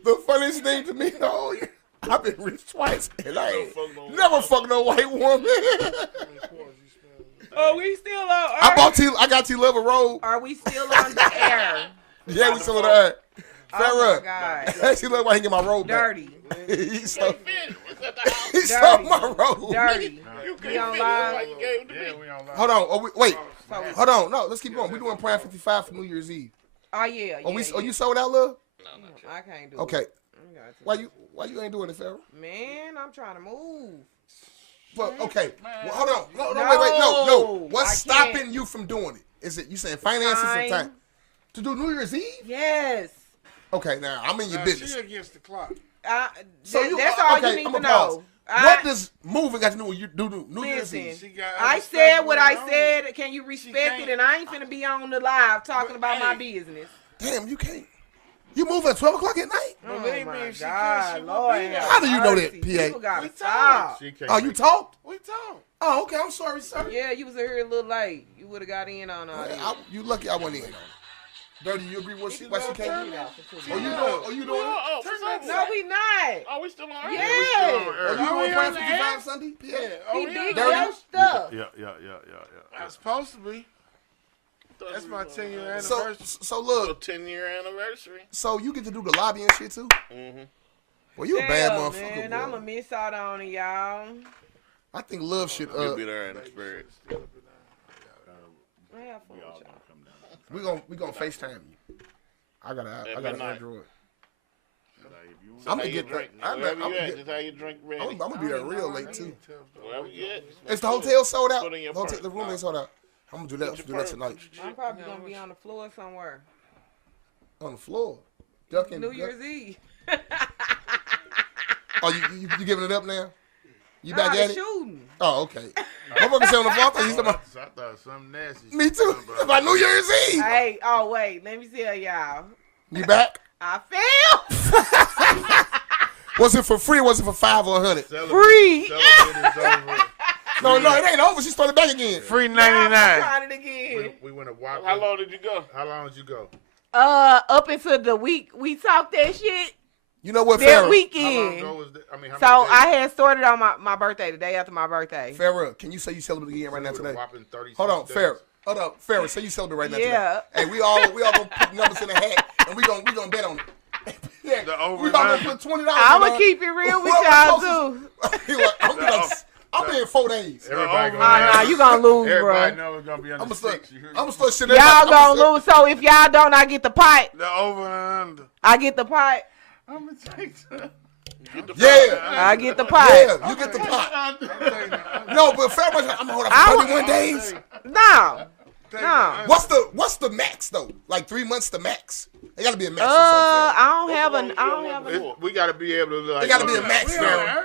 The funniest thing to me, oh, I've been rich twice, and I ain't never fucked no white woman. Oh, we still on. I got T-Love a robe. Are we still on the air? Yeah, we still on the air. Oh my God. T-Love, why he get my robe back? Dirty. He stole Dirty. my robe. Dirty. You We on can't live? like you gave it to Yeah, me. we on live. Hold on. Oh, wait. Hold on. No, let's keep going. We're doing Prime 55 for New Year's Eve. Oh yeah. Oh, you sold out, love? I can't do Okay. it. I got to. Why you ain't doing it, Farrah? Man, I'm trying to move. But okay. Well, hold on. No, Wait. No. What's I can't. stopping you from doing it? Is it you saying finances or time? To do New Year's Eve? Yes. Okay, now I'm in your business. She against the clock. That's all you need I'ma to pause. know. What does moving got to do with you do New Year's Listen, Eve? She got I respect said what with I her own. said. Can you respect can't- it? And I ain't finna be on the live talking about my hey. business. Damn, you can't. You move at 12 o'clock at night? Oh Believe my me, if she God, could, she would Lord, be there. How do you know that, mercy. PA? People gotta We stop. She can't Oh, you make- talked? We talked. Oh, okay. I'm sorry, sir. Yeah, you was here a little late. You would have got in on all this. You lucky I wasn't in on it. Dirty, you agree with why she can't do that? Oh, you doing? Oh, it? for something. No, we not. Oh, we still on? Yeah. Are you Are we doing on Prime the 55 air? Sunday? PA? Yeah. He Oh, did yeah. Dirty? your stuff. Yeah. That's supposed to be. That's my 10-year So, anniversary. so look, 10-year anniversary. so you get to do the lobby and shit too? Mm-hmm. Well, you a bad Damn, motherfucker, man, boy. I'ma miss out on it, y'all. I think love should. You'll be there in the spirit. I have fun with y'all. We gonna FaceTime you. I got an midnight. Android. I'm I'ma gonna get drink. that. Wherever I'ma you at, get- just how you drink ready. I'm gonna be there real late too. Wherever you at. Is the hotel sold out? Put in your The, hotel, purse. the room ain't sold out. I'm gonna do that. Put Do your that purse. tonight I'm probably gonna be on the floor somewhere. on the floor. Ducking. New Year's Eve. Oh, you giving it up now? You Nah, back at it? shooting. Oh, okay. Motherfucker say on the floor. I thought you talking about. I thought something nasty. Me too. It's about New Year's Eve. Hey, oh wait, let me tell y'all. You back? I failed. Was it for free or was it for 5 or 100? Free. Celebrate is over. No, it ain't over. She started back again. Free I'm 99. trying it again. We went to walk. How long did you go? How long did you go? Up until the week we talked that shit You know what, that Farrah? How long weekend. ago was that? I mean, how So many days? I had started on my birthday, the day after my birthday. Farrah, can you say you celebrate again right now With a today? whopping 36 Hold on, days. Farrah. Hold up, Farrah. Say you celebrate right now Yeah. today. Hey, we all gonna put numbers in the hat and we gonna bet on it. Yeah, The over We and all under. gonna put $20. I'm going to keep it real with y'all, too. I'm in 4 days. Everybody Nah, you going to lose, everybody bro. know it's gonna be I'm under gonna 6. start shitting. Y'all going to lose. So if y'all don't, I get the pot. The over and under. I get the pot. I'm gonna take that. Yeah. I get the pot. Yeah, you get the pot. No, but fair much. I'm gonna hold on for 31 days. No. No. What's the max though? Like 3 months the max. It gotta be a max or something. I don't have a We gotta be able to. Like, It gotta be a max.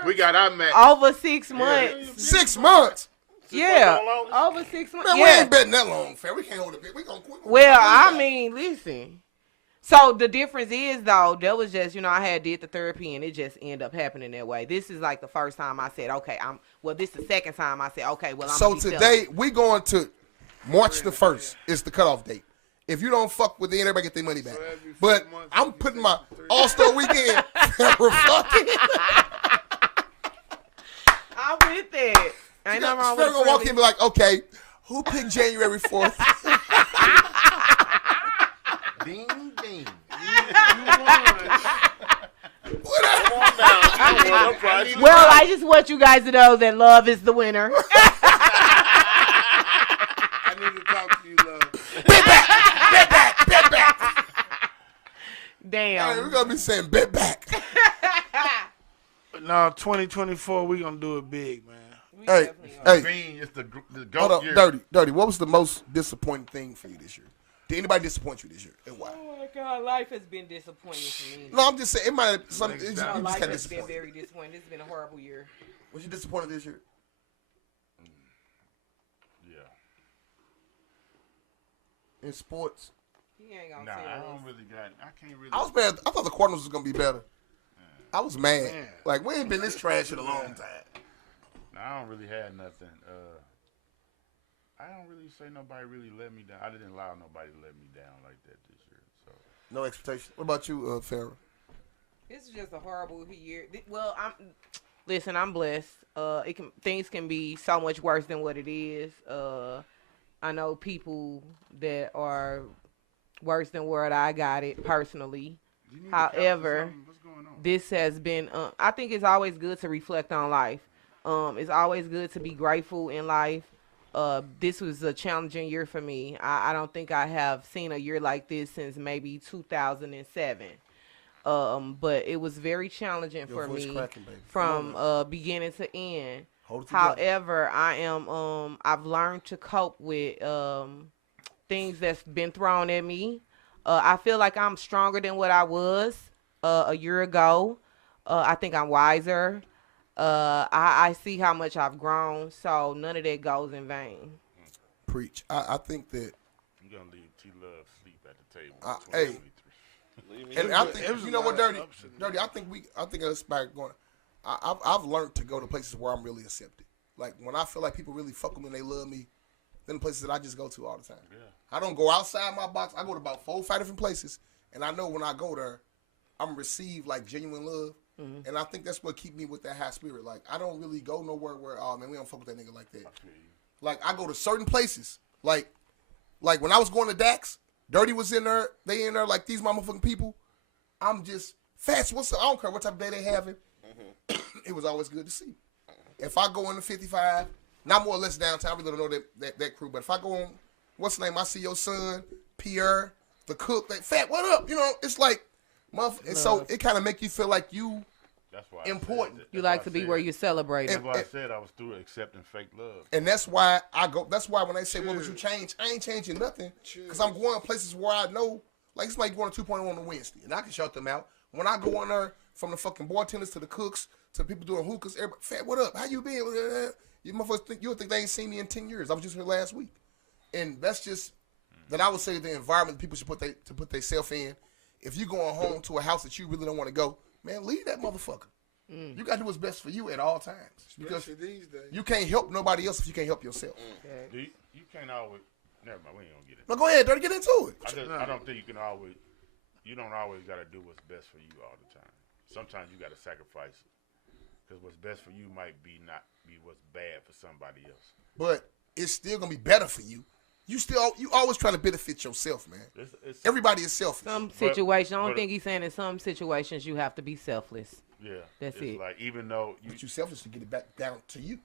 We got our max. over 6 months. 6 months. Yeah, over 6 months. Man, we Yeah. ain't betting that long, fair. We can't hold it. We gonna quit. Well, I mean, listen. So the difference is though, that was just, I had did the therapy and it just ended up happening that way. This is like the first time I said, okay, this is the second time I said, okay, well, I'm So gonna be today we going to March the 1st is the cutoff date. If you don't fuck with it, everybody get their money back. But I'm putting my All-Star Weekend for fucking. I'm with that. Ain't nothing wrong with Sphero gonna walk in and be like, okay, who picked January 4th? Ding ding. Well, I just want you guys to know that love is the winner. I need to talk to you, love. Bet back. Damn. Hey, we're gonna be saying bet back. No, 2024, we gonna do it big, man. Hey, Bean is the hold GOAT up, year. Dirty. What was the most disappointing thing for you this year? Did anybody disappoint you this year, and why? Oh my God, life has been disappointing for me. No, I'm just saying it might have some. You just Life kind of has been disappointed. very disappointing. This has been a horrible year. Was you disappointed this year? Yeah. In sports, He ain't gonna Nah, tell I us. don't really got. I can't really. I was mad. I thought the Cardinals was gonna be better. I was mad. Like we ain't been this trash in a long time. Nah, I don't really have nothing. I don't really say nobody really let me down. I didn't allow nobody to let me down like that this year. So No expectation. What about you, Farrah? This is just a horrible year. Well, I'm blessed. Things can be so much worse than what it is. I know people that are worse than where I got it personally. you need However, to count what's going on? This has been, I think it's always good to reflect on life. It's always good to be grateful in life. This was a challenging year for me. I don't think I have seen a year like this since maybe 2007. But it was very challenging for me cracking, baby. from beginning to end. Hold it together. However, I've learned to cope with things that's been thrown at me. I feel like I'm stronger than what I was a year ago. I think I'm wiser. I see how much I've grown, so none of that goes in vain. Preach. I think that. You're gonna leave T Love sleep at the table. Hey. 2023. And I think you know what, Dirty. I think us back going. I've learned to go to places where I'm really accepted. Like when I feel like people really fuck with me and they love me, then the places that I just go to all the time. Yeah. I don't go outside my box. I go to about 4 or 5 different places, and I know when I go there, I'm received like genuine love. Mm-hmm. And I think that's what keep me with that high spirit. Like I don't really go nowhere where man we don't fuck with that nigga like that. Like I go to certain places. Like when I was going to Dax, Dirty was in there. They in there like these motherfucking people. I'm just fast. I don't care what type of day they having. Mm-hmm. It was always good to see. If I go in the 55, not more or less downtown, I really don't know that crew. But if I go on, what's the name? I see your son, Pierre, the cook. Like, Fat, what up? You know, it's like, and so it kind of make you feel like you That's why important. You like to be where you celebrate. That's why I said I was through accepting fake love. And that's why I go. That's why when they say, "What would you change?" I ain't changing nothing because I'm going places where I know. Like it's like going to 2.0 on a Wednesday, and I can shut them out. When I go on there, from the fucking bartenders to the cooks to the people doing hookahs, everybody, Fat, what up? How you been? You motherfuckers you'll think they ain't seen me in 10 years. I was just here last week, and that's just that I would say the environment people should put themselves in. If you going home to a house that you really don't want to go, man, leave that motherfucker. You got to do what's best for you at all times. Because these days. you can't help nobody else if you can't help yourself. You can't always. Never mind, we ain't gonna get it. No, go ahead, Dirty, get into it. I don't think you can always. You don't always got to do what's best for you all the time. Sometimes you got to sacrifice it because what's best for you might be not be what's bad for somebody else. But it's still gonna be better for you. you always trying to benefit yourself, man. Everybody is selfish. Some situations, I don't think he's saying in some situations you have to be selfless. Yeah, that's it. Like even though but you selfish to get it back down to you.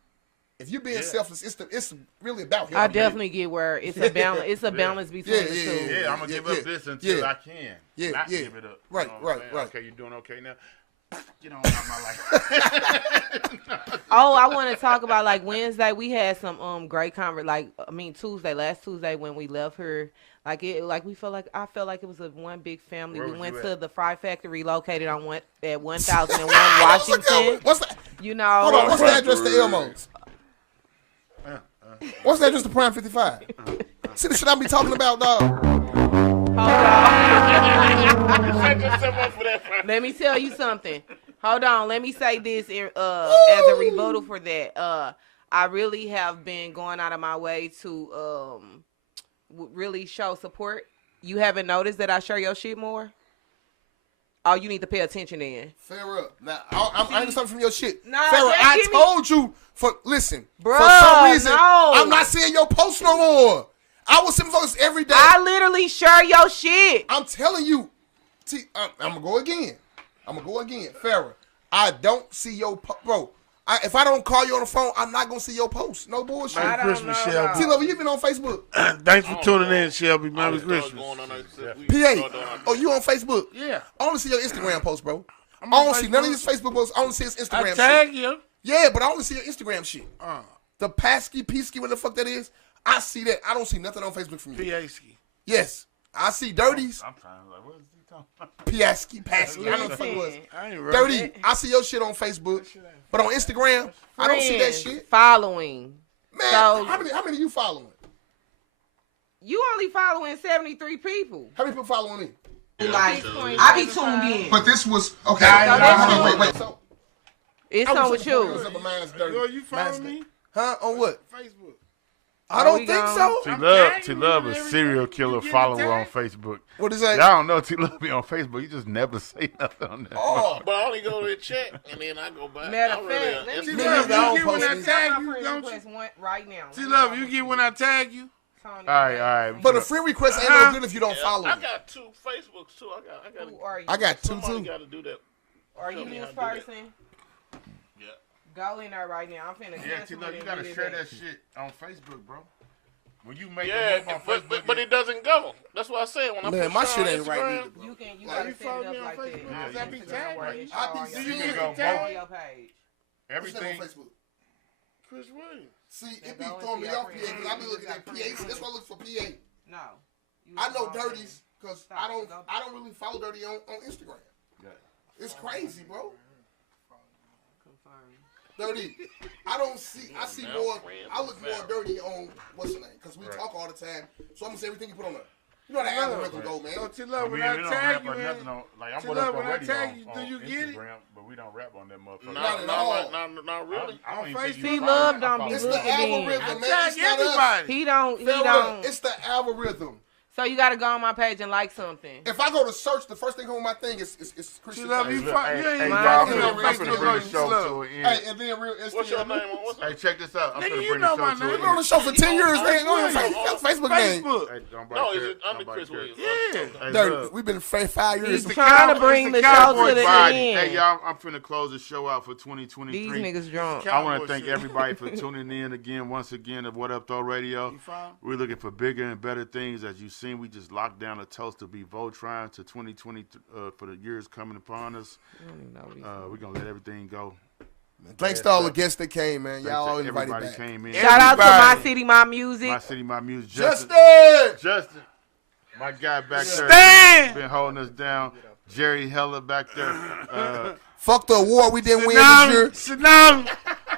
If you're being selfless, it's really about him. I definitely get where it's a balance. It's a balance between the two. Yeah, I'm gonna give up this until I can. Not give it up. Right. Okay, you doing okay now? Get on out my life. Oh, I want to talk about like Wednesday. We had some great last Tuesday when we left her. I felt like it was one big family. We went to the Fry Factory located at 1001 Washington. What's that? You know. Hold on. What's the address to Elmo's? What's the address to Prime 55? See the shit I be talking about, dog. Hold on. Let me tell you something. Hold on. Let me say this as a rebuttal for that. I really have been going out of my way to really show support. You haven't noticed that I share your shit more? Oh, you need to pay attention then. Fair up. Now, I'm getting something from your shit. Nah, Farrah, I told you listen, bruh, for some reason, no. I'm not seeing your posts no more. I was seeing folks every day. I literally share your shit. I'm telling you. I'm going to go again. Farrah, I don't see your bro. If I don't call you on the phone, I'm not going to see your post. No bullshit. Merry Christmas, Shelby. T-Love, you been on Facebook? Thanks for tuning in, Shelby. Merry Christmas. PA, you on Facebook? Yeah. I only see your Instagram post, bro. I don't see none of his Facebook posts. I only see his Instagram shit. I tag you. Yeah, but I only see your Instagram shit. The Pasky, Peasky, what the fuck that is, I see that. I don't see nothing on Facebook from you. P-A-Ski. Yes. I see Dirties. I'm trying to what is he talking about? Pasky. I don't know what the fuck it was. I ain't Dirty. I see your shit on Facebook. But on Instagram, I don't see that shit. Following. Man, So, how many you following? You only following 73 people. How many people following me? Like, I be tuned in. But this was okay. Wait. So It's on with you. what's up with mine's dirty? Girl, you follow me? Huh? On what? Facebook. I don't think so. T-Love is serial killer follower on Facebook. What is that? Y'all don't know T-Love be on Facebook. You just never say nothing on that. Oh, But I only go to check and then I go back. Matter of fact, let me T-Love, don't you get when I post tag my you, friend don't you? request one right now. T-Love, you get when I tag you? All right. but a friend request ain't no good if you don't follow I me. got 2 Facebooks too. Who are you? I got two Somebody too. got to do that. Are you Tell me this how to do that. person? Yeah. Go in there right now. I'm finna Yeah, cancel T-Love, it you and gotta get it share back. that shit on Facebook, bro. When you make Yeah, a move on Facebook, but it doesn't go. That's what I said when I Man, put my shit shit on ain't right Instagram. either, bro. You Like, gotta you set follow it me up on like Facebook? that. Does that be tagged? I be you seeing can it. go On both. your page. Everything. On Facebook. Chris Williams. See, it be throwing me off PA because I be looking at PA. That's why I look for PA. No. I know Dirties because I don't really follow Dirty on Instagram. It's crazy, bro. Dirty. I see more. I look more dirty on what's the name because we talk all the time. So I'm gonna say everything you put on there. You know how the algorithm go, man. So T-Love, when We I don't tag rap you, or man. nothing on, like I'm T-Love, what up when I already tag on, you, on do you get it? Instagram, but we don't rap on that motherfucker. Not at all. Not really. I don't even think See, you love follow don't me. be It's the looking in. algorithm, man. Tag It's not us. everybody. He don't. It's the algorithm. So you gotta go on my page and like something. If I go to search, the first thing on my thing is Christian. T-Love, Science. you Look, ain't hey, even y'all, Mine I'm too. finna I'm bring the Facebook, show T-Love. to an Hey, end. and then real What's your STL. name? What's Hey, check this out. I'm Nigga, finna you bring know the my show to name. an We've been on the end. show for 10 years, man. Go ahead, Facebook. Facebook name. Facebook. Hey, don't No, bite is that. it under Don't Chris bite Williams? Yeah. that. Hey, Dirty. look. We've been 5 years. He's trying to bring the show to the Friday. end. Hey, y'all, I'm finna close the show out for 2023. These niggas drunk. I want to Cowboy thank shit. everybody for tuning in again, once again, of What Up Doe Radio. You follow? We're looking for bigger and better things. As you've seen, we just locked down a toast to be Voltron to 2020 for the years coming upon us. We're going to let everything go. Thanks to all the guests that came, man. Y'all all invited Everybody back. came in. Shout out to Everybody. My City, My Music. My City, My Music. Justin! My guy back there. Stan! Been holding us down. Jerry Heller back there. Fuck the award we didn't win this year. Tsunami.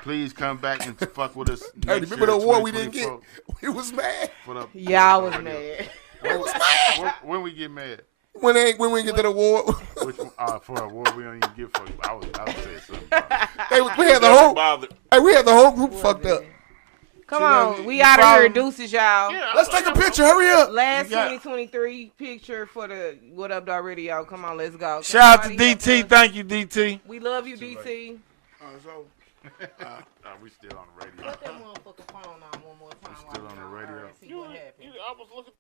Please come back and fuck with us. Dirty, next remember the year, award we didn't get? 2024. We was mad. What up? Y'all was mad. We was mad. When we get mad? When we get that award. Which one? For an award we don't even give for. I was saying something. Hey, we had the whole group fucked up. Come T-Love, on, we you out of here. follow me? Deuces, y'all. Yeah, Let's take a picture. Hurry up. Last You got- 2023 picture for the What Up Doe Radio. Come on, let's go. Shout out to Somebody DT. else- Thank you, DT. We love you, DT. So We still on the radio. Put that motherfucking phone on one more time. Still on the radio. See what happens. I was looking.